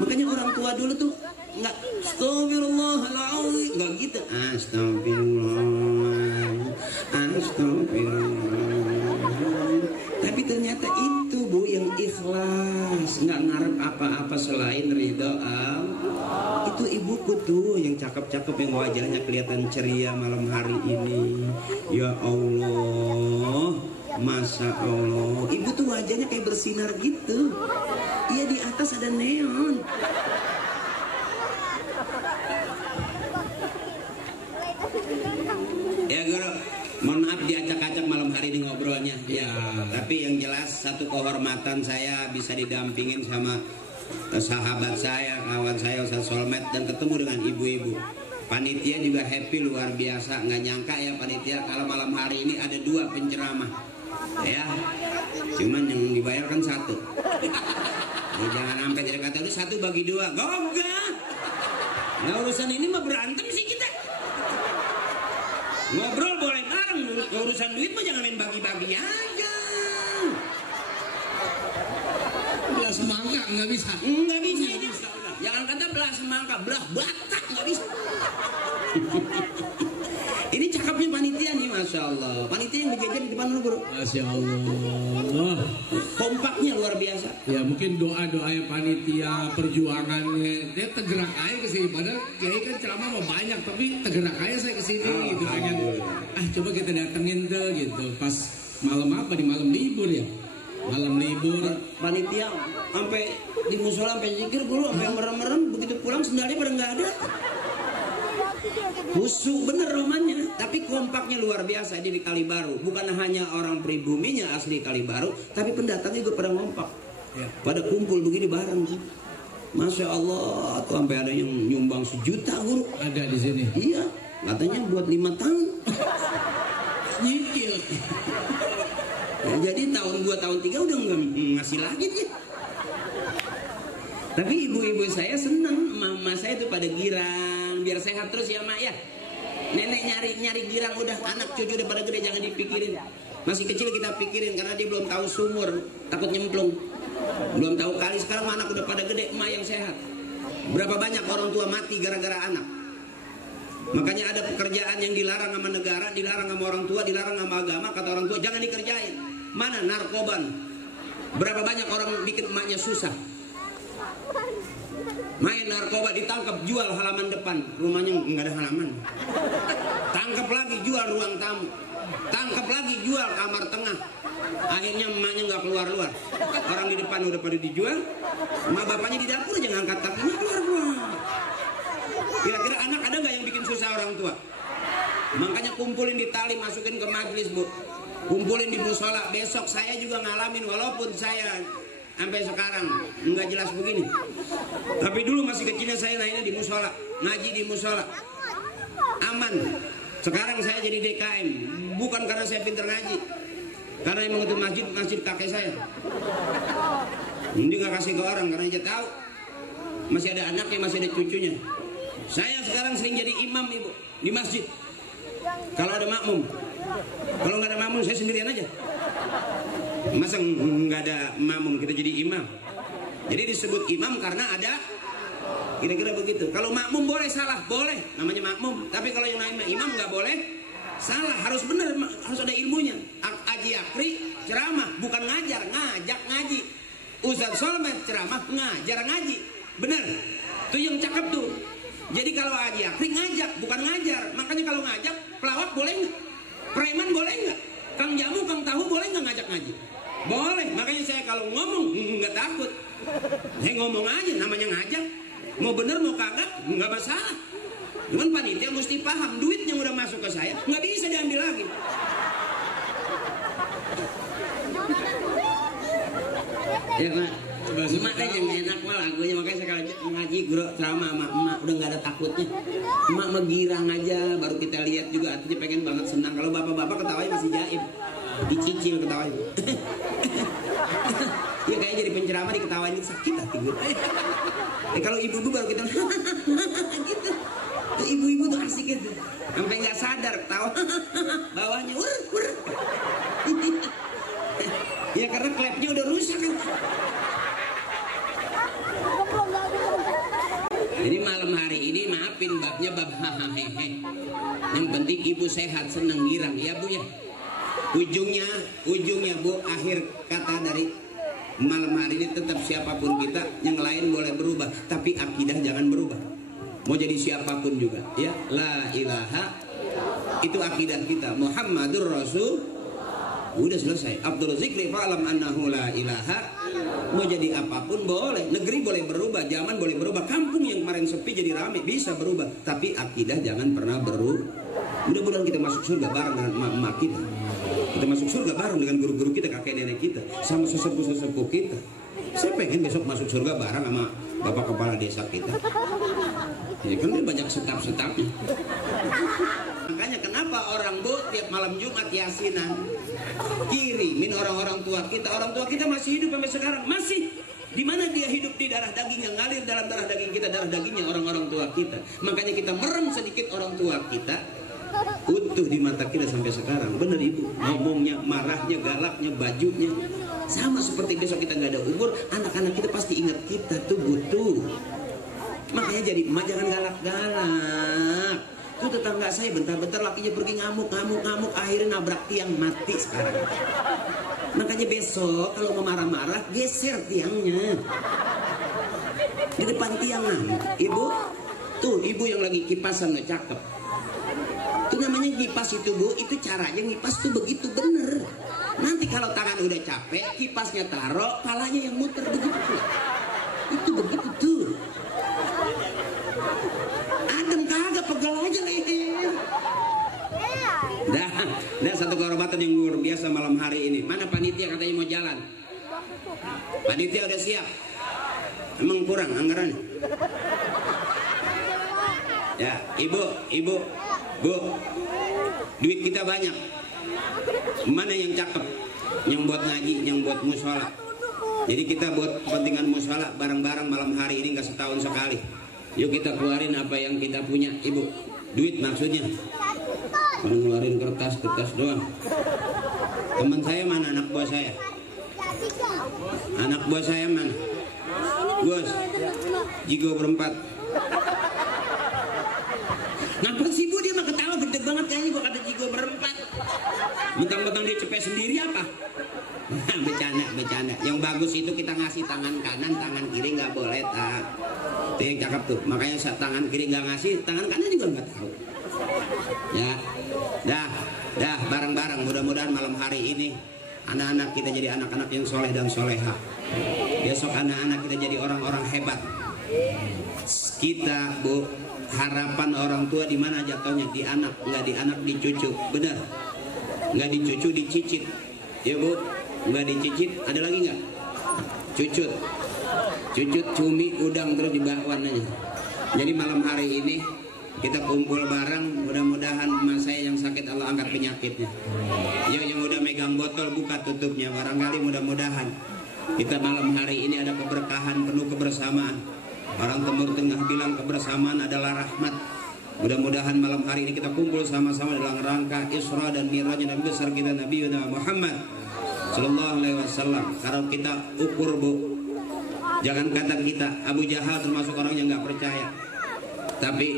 Makanya orang tua dulu tuh nggak astagfirullahaladzim, nggak gitu. Astagfirullah. Tapi ternyata itu Bu yang ikhlas, nggak ngarep apa-apa selain ridho Allah. Itu ibuku tuh yang cakep-cakep, yang wajahnya kelihatan ceria malam hari ini. Ya Allah, Masya Allah. Ibu tuh wajahnya kayak bersinar gitu. Iya, di atas ada neon. Ya Guru, mohon maaf diacak-acak malam hari ini ngobrolnya. Ya, tapi yang jelas satu kehormatan saya bisa didampingin sama sahabat saya, kawan saya Ustaz Solmed, dan ketemu dengan ibu-ibu. Panitia juga happy luar biasa. Nggak nyangka ya panitia kalau malam hari ini ada 2 penceramah. Ya, cuman yang dibayarkan 1. Ya, jangan sampai jadi kata itu 1 bagi 2. Gogah. Nah urusan ini mah berantem sih kita. Ngobrol boleh bareng, urusan duit mah jangan main bagi-bagi aja. Belah semangka nggak bisa. Nggak bisa. Jangan kata belah semangka, belah batak nggak bisa. Ini cakepnya panitia nih, Masya Allah. Panitia yang berjajar di depan lu Bro. Masya Allah. Kompaknya luar biasa. Ya mungkin doa-doanya panitia, perjuangannya, dia tergerak aja ke sini. Padahal kiai kan ceramah mau banyak, tapi tergerak aja saya ke sini gitu. Pengen, coba kita datengin tuh gitu. Pas malam apa, di malam libur ya? Malam libur. Panitia sampai di musola sampai zikir Guru, sampai merem-merem, begitu pulang sendalnya pada nggak ada. Khusyuk bener romannya, tapi kompaknya luar biasa di Kali Baru. Bukan hanya orang pribuminya asli Kali Baru, tapi pendatangnya juga pada ngompak, pada kumpul begini bareng. Masya Allah, tuh sampai ada yang nyumbang 1 juta Guru. Ada di sini. Iya, katanya buat 5 tahun. Nyicil. Ya, jadi tahun 2 tahun 3 udah nggak ngasih lagi dia. Tapi ibu-ibu saya senang, mama saya tuh pada girang, biar sehat terus ya Mak ya. Nenek nyari girang, udah anak cucu udah pada gede jangan dipikirin. Masih kecil kita pikirin karena dia belum tahu sumur, takut nyemplung. Belum tahu kali, sekarang anak udah pada gede, emak yang sehat. Berapa banyak orang tua mati gara-gara anak. Makanya ada pekerjaan yang dilarang sama negara, dilarang sama orang tua, dilarang sama agama. Kata orang tua jangan dikerjain. Mana narkoban? Berapa banyak orang bikin emaknya susah. Main narkoba ditangkap, jual halaman depan, rumahnya nggak ada halaman. Tangkap lagi, jual ruang tamu. Tangkap lagi, jual kamar tengah. Akhirnya emaknya nggak keluar-luar. Orang di depan udah pada dijual, emak bapaknya di dapur aja ngangkat kakinya keluar-keluar. Kira-kira anak ada nggak yang bikin susah orang tua? Makanya kumpulin di tali, masukin ke majelis Bu. Kumpulin di musola. Besok saya juga ngalamin, walaupun saya sampai sekarang nggak jelas begini. Tapi dulu masih kecilnya saya naiknya di musola, ngaji di musola. Aman. Sekarang saya jadi DKM, bukan karena saya pinter ngaji, karena emang itu masjid kakek saya. Dia nggak kasih ke orang karena dia tahu masih ada anaknya, masih ada cucunya. Saya sekarang sering jadi imam Ibu di masjid. Kalau ada makmum, kalau nggak ada makmum saya sendirian aja. Masa nggak ada makmum kita jadi imam? Jadi disebut imam karena ada, kira-kira begitu. Kalau makmum boleh salah, boleh, namanya makmum. Tapi kalau yang namanya imam nggak boleh salah, harus benar, harus ada ilmunya. Aji Akri ceramah bukan ngajar, ngajak ngaji. Ustaz Solmed ceramah ngajar ngaji, benar. Itu yang cakep tuh. Jadi kalau Aji Akri ngajak bukan ngajar. Makanya kalau ngajak pelawak boleh nggak? Preman boleh nggak? Kang jamu, kang tahu boleh nggak ngajak ngaji? Boleh. Makanya saya kalau ngomong nggak takut. Saya ngomong aja, namanya ngajak. Mau bener mau kagak nggak masalah. Cuman panitia mesti paham, duit yang udah masuk ke saya nggak bisa diambil lagi. Ya, Emak kan yang enak mah lagunya, makanya sekali ngaji guru ceramah sama emak udah nggak ada takutnya. Emak megirang aja, baru kita lihat juga artinya pengen banget senang. Kalau bapak-bapak ketawanya masih jaim, dicicil ketawanya. Ya kayak jadi penceramah diketawain sakit hati gue. Kalau ibu-ibu baru kita gitu. Tuh ibu-ibu tuh asik gitu. Sampai nggak sadar ketawa. Bawahnya ur. Ya karena klepnya udah rusak kan. Jadi malam hari ini maafin babnya bab hahaha. Yang penting ibu sehat, seneng, girang ya bu ya. Ujungnya bu, akhir kata dari malam hari ini tetap siapapun kita, yang lain boleh berubah, tapi akidah jangan berubah. Mau jadi siapapun juga, ya. La ilaha itu akidah kita. Muhammadur Rasul. Udah selesai. Abdul Zikri fa'lam annahu la ilaha. Mau jadi apapun boleh. Negeri boleh berubah, zaman boleh berubah. Kampung yang kemarin sepi jadi rame bisa berubah, tapi akidah jangan pernah berubah. Mudah-mudahan kita masuk surga bareng dengan emak-emak kita. Kita masuk surga bareng dengan guru-guru kita, kakek nenek kita, sama sesepuh-sesepuh kita. Saya pengen besok masuk surga bareng sama bapak kepala desa kita. Ya kan dia banyak setap-setapnya. Makanya kenapa orang bu tiap malam Jumat yasinan kirimin orang-orang tua kita masih hidup sampai sekarang, masih. Di mana dia hidup di darah daging yang ngalir dalam darah daging kita, darah dagingnya orang-orang tua kita. Makanya kita merem sedikit orang tua kita, utuh di mata kita sampai sekarang. Bener ibu, ngomongnya, marahnya, galaknya, bajunya sama seperti besok kita nggak ada umur, anak-anak kita pasti ingat kita tuh butuh. Makanya jadi emak jangan galak-galak. Tuh tetangga saya bentar-bentar lakinya pergi ngamuk, akhirnya nabrak tiang, mati sekarang. Makanya besok kalau mau marah-marah geser tiangnya di depan tiang. Ibu tuh, ibu yang lagi kipasan nggak cakep. Itu namanya kipas itu bu, itu caranya ngipas tuh begitu bener. Nanti kalau tangan udah capek, kipasnya taruh, palanya yang muter begitu. Itu begitu tuh. Adem kagak, pegal aja leher. Dah satu kehormatan yang luar biasa malam hari ini. Mana panitia katanya mau jalan? Panitia udah siap? Emang kurang anggarannya? Ya, ibu, bu, duit kita banyak. Mana yang cakep? Yang buat ngaji, yang buat mushola. Jadi kita buat kepentingan mushola bareng-bareng malam hari ini, nggak setahun sekali. Yuk kita keluarin apa yang kita punya, ibu. Duit maksudnya. Kalau ngeluarin kertas doang. Teman saya mana, anak buah saya? Anak buah saya mana? Bos, Jigo berempat. Ngapa sih bu, dia mah ketawa gede banget kayaknya gua kata Jigo berempat. Mentang-mentang dia cepet sendiri apa? Bercanda. Yang bagus itu kita ngasih tangan kanan, tangan kiri nggak boleh tak. Itu yang cakep tuh. Makanya saat tangan kiri nggak ngasih, tangan kanan juga nggak tahu. Ya, dah bareng-bareng. Mudah-mudahan malam hari ini anak-anak kita jadi anak-anak yang soleh dan soleha. Besok anak-anak kita jadi orang-orang hebat. Kita bu, harapan orang tua di mana jatuhnya? Di anak, nggak di anak, di cucu. Benar? Nggak di cucu, dicicit. Ya bu, nggak dicicit. Ada lagi nggak? Cucut, cumi, udang terus dibakwan aja. Jadi malam hari ini kita kumpul bareng, mudah-mudahan emak saya yang sakit Allah angkat penyakitnya. Yang udah megang botol buka tutupnya, barangkali mudah-mudahan kita malam hari ini ada keberkahan, penuh kebersamaan. Orang Timur Tengah bilang kebersamaan adalah rahmat. Mudah-mudahan malam hari ini kita kumpul sama-sama dalam rangka Isra dan Mi'rajnya Nabi besar kita Nabi Muhammad Sallallahu Alaihi Wasallam. Kalau kita ukur bu, jangan kata kita, Abu Jahal termasuk orang yang nggak percaya, tapi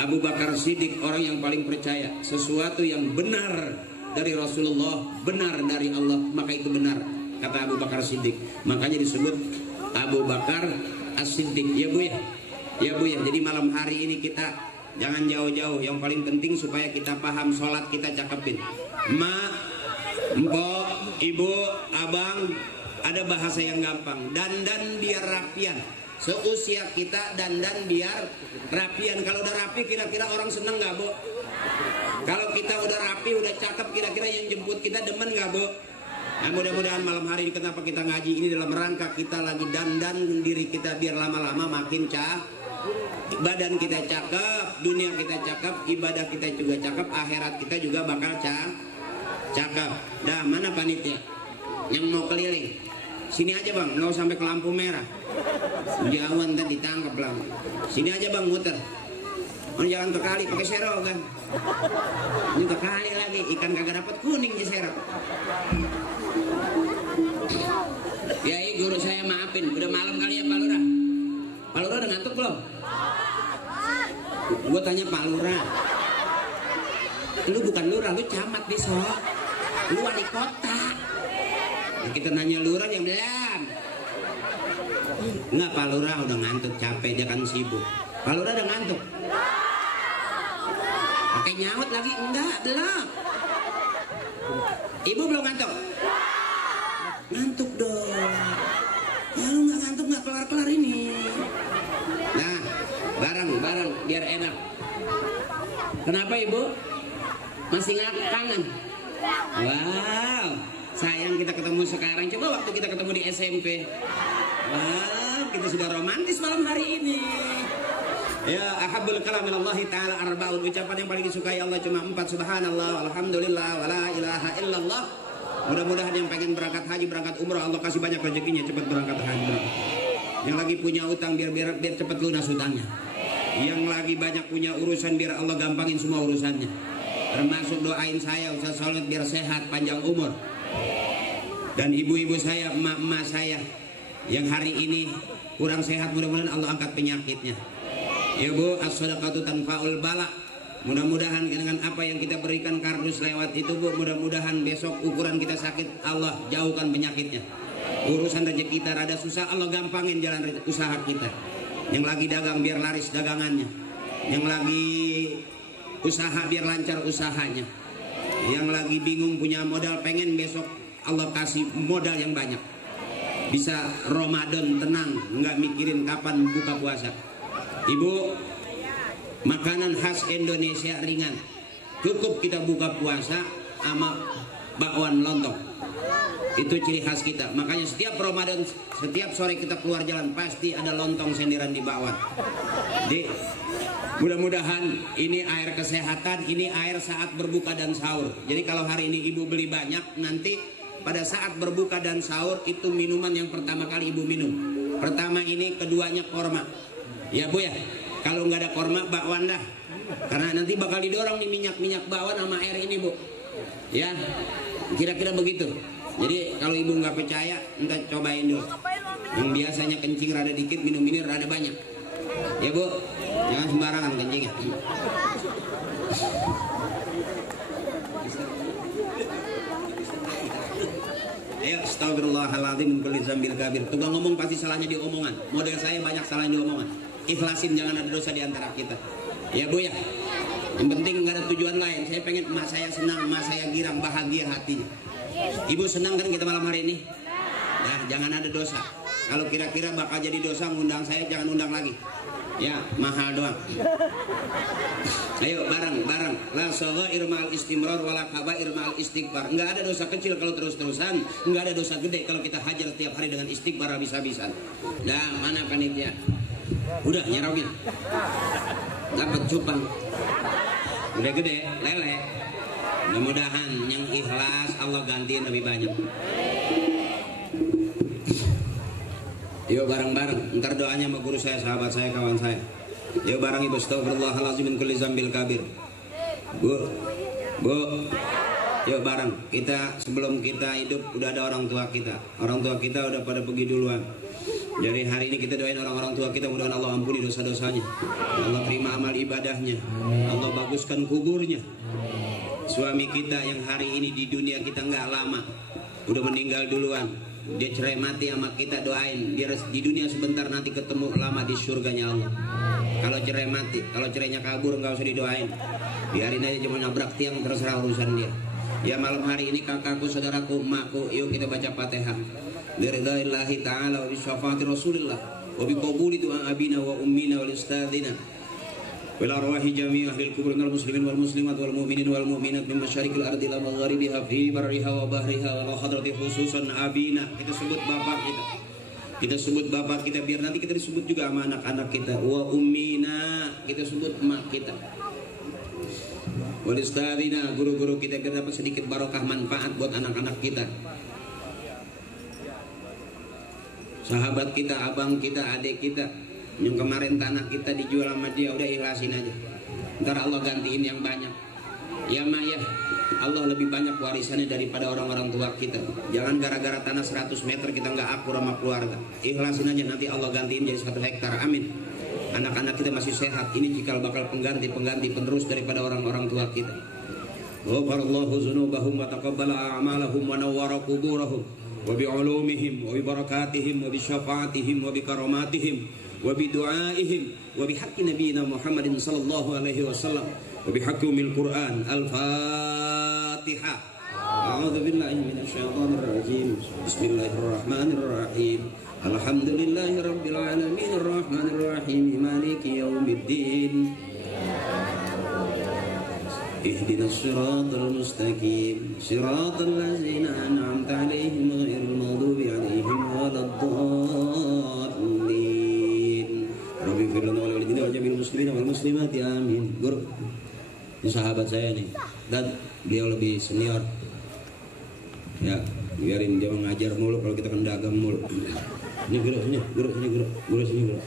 Abu Bakar Siddiq orang yang paling percaya. Sesuatu yang benar dari Rasulullah, benar dari Allah, maka itu benar, kata Abu Bakar Siddiq. Makanya disebut Abu Bakar As-Siddiq. Ya bu ya, ya bu ya. Jadi malam hari ini kita jangan jauh-jauh. Yang paling penting supaya kita paham sholat kita cakepin. Ma, mpok, ibu, abang, ada bahasa yang gampang. Dandan biar rapian. Seusia kita dandan biar rapian. Kalau udah rapi kira-kira orang seneng nggak bu? Kalau kita udah rapi, udah cakep, kira-kira yang jemput kita demen nggak bu? Nah, mudah-mudahan malam hari ini kenapa kita ngaji ini dalam rangka kita lagi dandan diri kita biar lama-lama makin badan kita cakep, dunia kita cakep, ibadah kita juga cakep, akhirat kita juga bakal cakep. Dah, mana panitia yang mau keliling? Sini aja bang, nggak usah sampai ke lampu merah. Jauhan tadi ditangkap lampu. Sini aja bang, muter. Oh, jangan ke kali pakai serok kan? Ini ke kali lagi, ikan kagak dapat kuning di serok. Ya, guru saya maafin, udah malam kali ya Pak Lurah. Pak Lurah udah ngantuk belum? Gue tanya Pak Lurah. Lu bukan lurah, lu camat besok. Lu wali kota. Nah, kita nanya lurah yang belum. Enggak, Pak Lurah udah ngantuk, capek, dia kan sibuk. Pak Lurah udah ngantuk. Pakai nyaut lagi, enggak, belum. Ibu belum ngantuk? Ngantuk dong. Ya lu nggak ngantuk nggak kelar-kelar ini. Nah, bareng biar enak. Kenapa ibu? Masih kangen? Wow, sayang kita ketemu sekarang. Coba waktu kita ketemu di SMP. Wow, kita sudah romantis malam hari ini. Ya, ahabbul kalam minallahi ta'ala arba'un. Ucapan yang paling disukai Allah cuma 4. Subhanallah, alhamdulillah, wala ilaha illallah. Mudah-mudahan yang pengen berangkat haji, berangkat umrah, Allah kasih banyak rezekinya, cepat berangkat haji. Yang lagi punya utang biar cepat lunas utangnya. Yang lagi banyak punya urusan biar Allah gampangin semua urusannya. Termasuk doain saya Ustaz Solid biar sehat, panjang umur. Dan ibu-ibu saya, emak-emak saya yang hari ini kurang sehat, mudah-mudahan Allah angkat penyakitnya. Ya Bu, as-sadaqatu tanfa'ul bala. Mudah-mudahan dengan apa yang kita berikan kardus lewat itu Bu, mudah-mudahan besok ukuran kita sakit Allah jauhkan penyakitnya. Urusan rezeki kita rada susah, Allah gampangin jalan usaha kita. Yang lagi dagang biar laris dagangannya. Yang lagi usaha biar lancar usahanya. Yang lagi bingung punya modal, pengen besok Allah kasih modal yang banyak. Bisa Ramadan tenang, nggak mikirin kapan buka puasa. Ibu, makanan khas Indonesia ringan. Cukup kita buka puasa sama bakwan lontong. Itu ciri khas kita. Makanya setiap Ramadan, setiap sore kita keluar jalan pasti ada lontong senderan di bakwan. Mudah-mudahan ini air kesehatan, ini air saat berbuka dan sahur. Jadi kalau hari ini ibu beli banyak, nanti pada saat berbuka dan sahur itu minuman yang pertama kali ibu minum. Pertama ini, keduanya korma. Ya Bu ya, kalau nggak ada korma bakwan dah. Karena nanti bakal didorong nih minyak bakwan sama air ini Bu. Ya, kira-kira begitu. Jadi kalau ibu nggak percaya, entah cobain dulu. Yang biasanya kencing rada dikit, minum ini rada banyak. Ya Bu, jangan sembarangan kencingnya. Ayo, astagfirullahaladzim min kulli dzambil kabir. Tukang ngomong pasti salahnya di omongan. Model saya banyak salahnya di omongan. Ikhlasin, jangan ada dosa di antara kita. Ya Bu ya. Yang penting nggak ada tujuan lain. Saya pengen emak saya senang, emak saya girang, bahagia hatinya. Ibu senang kan kita malam hari ini? Nah, jangan ada dosa. Kalau kira-kira bakal jadi dosa ngundang saya, jangan undang lagi. Ya, mahal doang. Ayo bareng. La saghair ma'al istimrar wala kabair ma'al istighfar. Enggak ada dosa kecil kalau terus-terusan, enggak ada dosa gede kalau kita hajar setiap hari dengan istighfar habis-habisan. Nah, mana panitia? Udah nyerogin. Dapat cupang. Udah gede, lele. Mudah-mudahan yang ikhlas Allah gantiin lebih banyak. Yuk bareng-bareng. Ntar doanya sama guru saya, sahabat saya, kawan saya. Yuk bareng ibu. Astagfirullahaladzim min kulli dzambil kabir. Bu. Yuk bareng. Kita sebelum kita hidup udah ada orang tua kita. Orang tua kita udah pada pergi duluan. Dari hari ini kita doain orang-orang tua kita, mudah-mudahan Allah ampuni dosa-dosanya. Allah terima amal ibadahnya. Allah baguskan kuburnya. Suami kita yang hari ini di dunia kita nggak lama, udah meninggal duluan. Dia cerai mati sama kita, doain biar di dunia sebentar, nanti ketemu lama di surganya Allah. Kalau cerai mati, kalau cerainya kabur nggak usah didoain, biarin aja cuma nabrak tiang, terserah urusan dia. Ya malam hari ini kakakku, saudaraku, emakku, yuk kita baca Fatihah. Biridaillahi ta'ala wa bisyafaati Rasulillah wa biqabuli du'a abina wa ummina wal ustadzina wal arwahi jami' ahli al-kubur minal muslimin wal muslimat wal mu'minin wal mu'minat min masyariqil ardi ila magharibiha fi barriha wa bahriha wa hadrati khususan abina. Kita sebut bapak kita. Kita sebut bapak kita biar nanti kita disebut juga sama anak-anak kita. Wa ummina, kita sebut emak kita. Wa ustadzina, guru-guru kita biar dapat sedikit barokah manfaat buat anak-anak kita. Sahabat kita, abang kita, adik kita yang kemarin tanah kita dijual sama dia, udah ikhlasin aja. Ntar Allah gantiin yang banyak. Ya mak ya, Allah lebih banyak warisannya daripada orang-orang tua kita. Jangan gara-gara tanah 100 meter kita nggak akur sama keluarga. Ikhlasin aja, nanti Allah gantiin jadi 1 hektar. Amin. Anak-anak kita masih sehat. Ini cikal bakal pengganti penerus daripada orang-orang tua kita. Ghafarallahu dzunubahum wa taqabbala a'malahum wa nawwara quburahum wa bi'ulumihim wa bi barakatihim wa bi syafaatihim wa bi karamatihim wa bi du'aihim wa bi haqqi nabiyina Muhammadin sallallahu alaihi wasallam wa bi haqqi umil Qur'an. Al-Fatihah. A'udzu billahi minasyaitonir rajim. Bismillahirrahmanirrahim. Alhamdulillahirabbil alamin arrahmanir rahim maliki yaumiddin. Ihdinas siratal mustaqim siratal ladzina an'amta 'alaihim ghairil maghdubi 'alaihim waladdallin. Rabbi fir lana wa lil jami'il muslimin wal muslimati amin. Guru, ini sahabat saya nih, dan beliau lebih senior. Ya, biarin dia mengajar mulu, kalau kita kan dagang mulu. Ini guru sini, guru sini, guru sini, guru.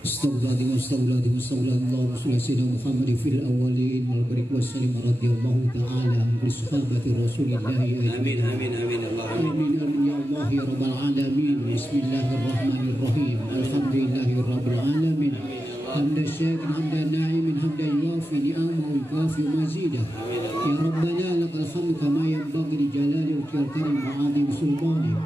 Astagfirullahaladzim, Allahumma sholli ala sayyidina Muhammadin fil awwalin wal barik wasallim radhiyallahu ta'ala an sahabati Rasulillah. Amin amin amin Allahumma amin amin ya Allah ya rabbal alamin. Bismillahirrahmanirrahim. Alhamdulillahirabbil alamin. Hamdan syakirin hamdan na'imin hamdan yuwafi ni'amahu wa yukafi mazidah. Ya Rabbana lakal hamdu kama yanbaghi li jalali wajhikal karim wa 'azimi sultanik.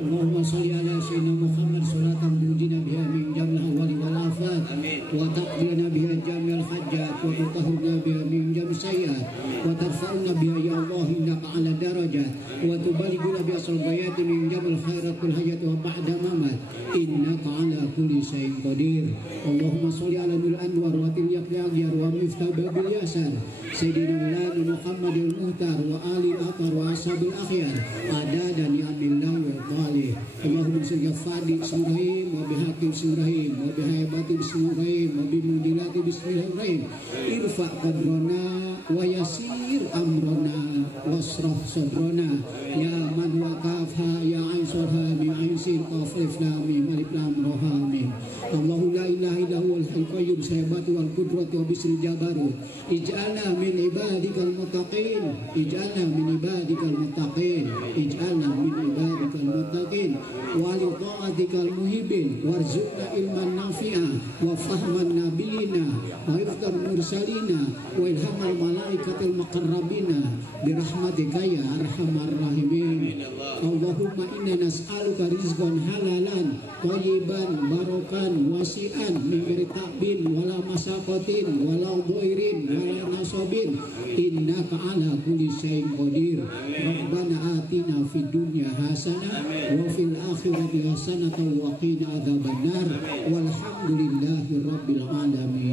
Allahumma sholli ala sayyidina Muhammad salatan tunjina biha min jamil ahwali wal afat wa taqdina biha jamil hajjat wa tutahhirna biha min jamil sayyi'at wa tarfa'una biha ya Allah innaka ala darajat wa tubalighuna biha ghayati min jamil khairat wal hayat wa ba'da mamat innaka ala kulli syai'in qadir. Allahumma sholli ala nuril anwar wa tilyaq yaqyar wa miftah babil yasar sayyidina Muhammadil muhtar wa ali al-athar wa ashabil akhyar ada dan ni'amillah wa Allahumma sholli fadi bismillahirrahmanirrahim wa bihaqqi bismillahirrahmanirrahim wa bihaibati bismillahirrahmanirrahim wa bimudilati bismillahirrahmanirrahim irfa qadrana wa yasir amrana wasrah sadrana ya man waqafha ya ainsarha bi ainsin qaf alif lam mim alif lam ra ha mim. Allahu la ilaha illa huwal hayyul qayyum sahabatu wal qudrati wa bismil jabarut ij'alna min ibadikal muttaqin ij'alna min ibadikal muttaqin ij'alna min ibadikal muttaqin wa li ta'atikal muhibbin warzuqna ilman nafi'a wa fahman nabiyina wa hifdzal mursalina wa ilhamal malaikatil muqarrabina bi rahmatika ya arhamar rahimin. Allahumma inna nas'aluka rizqan halalan thayyiban barokan wasi'an min ghairi ta'bin wala masaqatin wala dhairin wala nasabin innaka ala kulli syai'in qadir. Rabbana atina fid dunya hasanah wa fil akhirati hasanah wa qina adzabannar walhamdulillahi rabbil alamin.